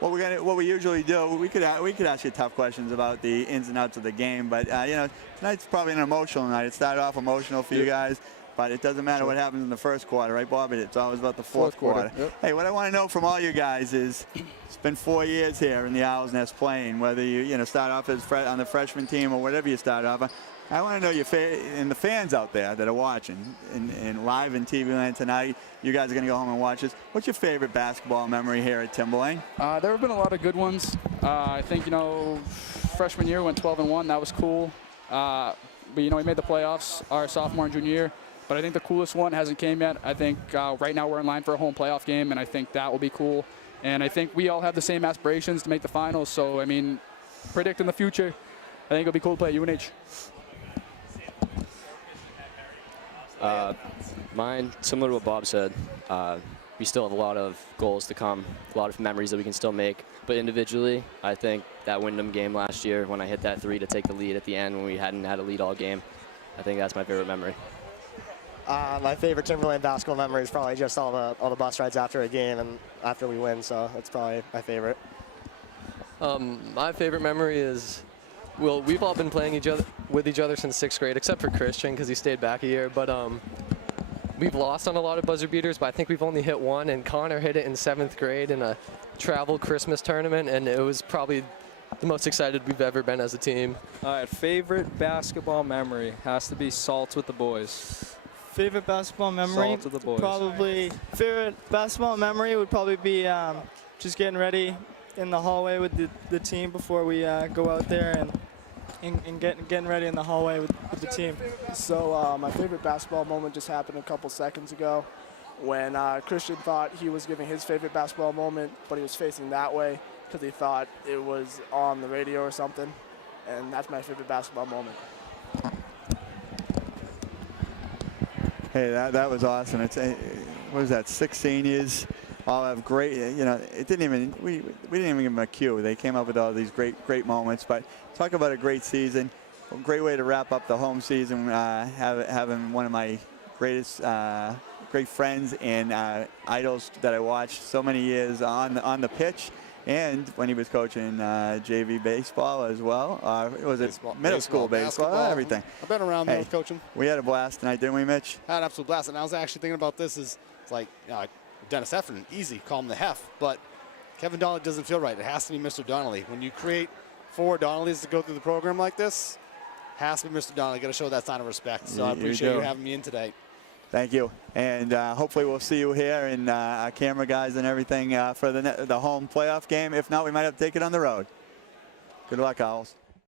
What we usually do, we could ask you tough questions about the ins and outs of the game, but you know, tonight's probably an emotional night. It started off emotional for you guys, but it doesn't matter what happens in the first quarter, right, Bob? It's always about the fourth quarter. Yep. Hey, what I want to know from all you guys is, it's been 4 years here in the Owl's Nest playing, whether you start off as on the freshman team or whatever you start off. I want to know and the fans out there that are watching in live in TV land tonight. You guys are going to go home and watch this. What's your favorite basketball memory here at Timberlane? There have been a lot of good ones. I think, freshman year went 12-1. That was cool. But, we made the playoffs our sophomore and junior year. But I think the coolest one hasn't came yet. I think right now we're in line for a home playoff game, and I think that will be cool. And I think we all have the same aspirations to make the finals. So, I mean, predicting the future, I think it'll be cool to play at UNH. Mine, similar to what Bob said, we still have a lot of goals to come, a lot of memories that we can still make. But individually, I think that Wyndham game last year when I hit that 3 to take the lead at the end when we hadn't had a lead all game, I think that's my favorite memory. My favorite Timberland basketball memory is probably just all the bus rides after a game and after we win, so that's probably my favorite. My favorite memory is, well, we've all been playing with each other since 6th grade, except for Christian because he stayed back a year. But we've lost on a lot of buzzer beaters, but I think we've only hit one. And Connor hit it in 7th grade in a travel Christmas tournament, and it was probably the most excited we've ever been as a team. All right, favorite basketball memory has to be Salts with the boys. Favorite basketball memory? Salts with the boys. Probably favorite basketball memory would probably be just getting ready in the hallway with the team before we go out there and getting ready in the hallway with the team. So my favorite basketball moment just happened a couple seconds ago when Christian thought he was giving his favorite basketball moment, but he was facing that way because he thought it was on the radio or something. And that's my favorite basketball moment. Hey, that was awesome. It's what is that? 6 seniors. All have great, it didn't even, we didn't even give them a cue. They came up with all these great moments. But talk about a great season. A great way to wrap up the home season, having one of my greatest, great friends and idols that I watched so many years on the pitch, and when he was coaching JV baseball as well. Was it middle school baseball? Everything. I've been around there coaching. We had a blast tonight, didn't we, Mitch? Had an absolute blast. And I was actually thinking about this it's like, Dennis Effron, easy, call him the Hef. But Kevin Donnelly doesn't feel right. It has to be Mr. Donnelly. When you create 4 Donnellys to go through the program like this, has to be Mr. Donnelly. Got to show that sign of respect. So I appreciate you having me in today. Thank you. And hopefully we'll see you here and our camera guys and everything for the home playoff game. If not, we might have to take it on the road. Good luck, Owls.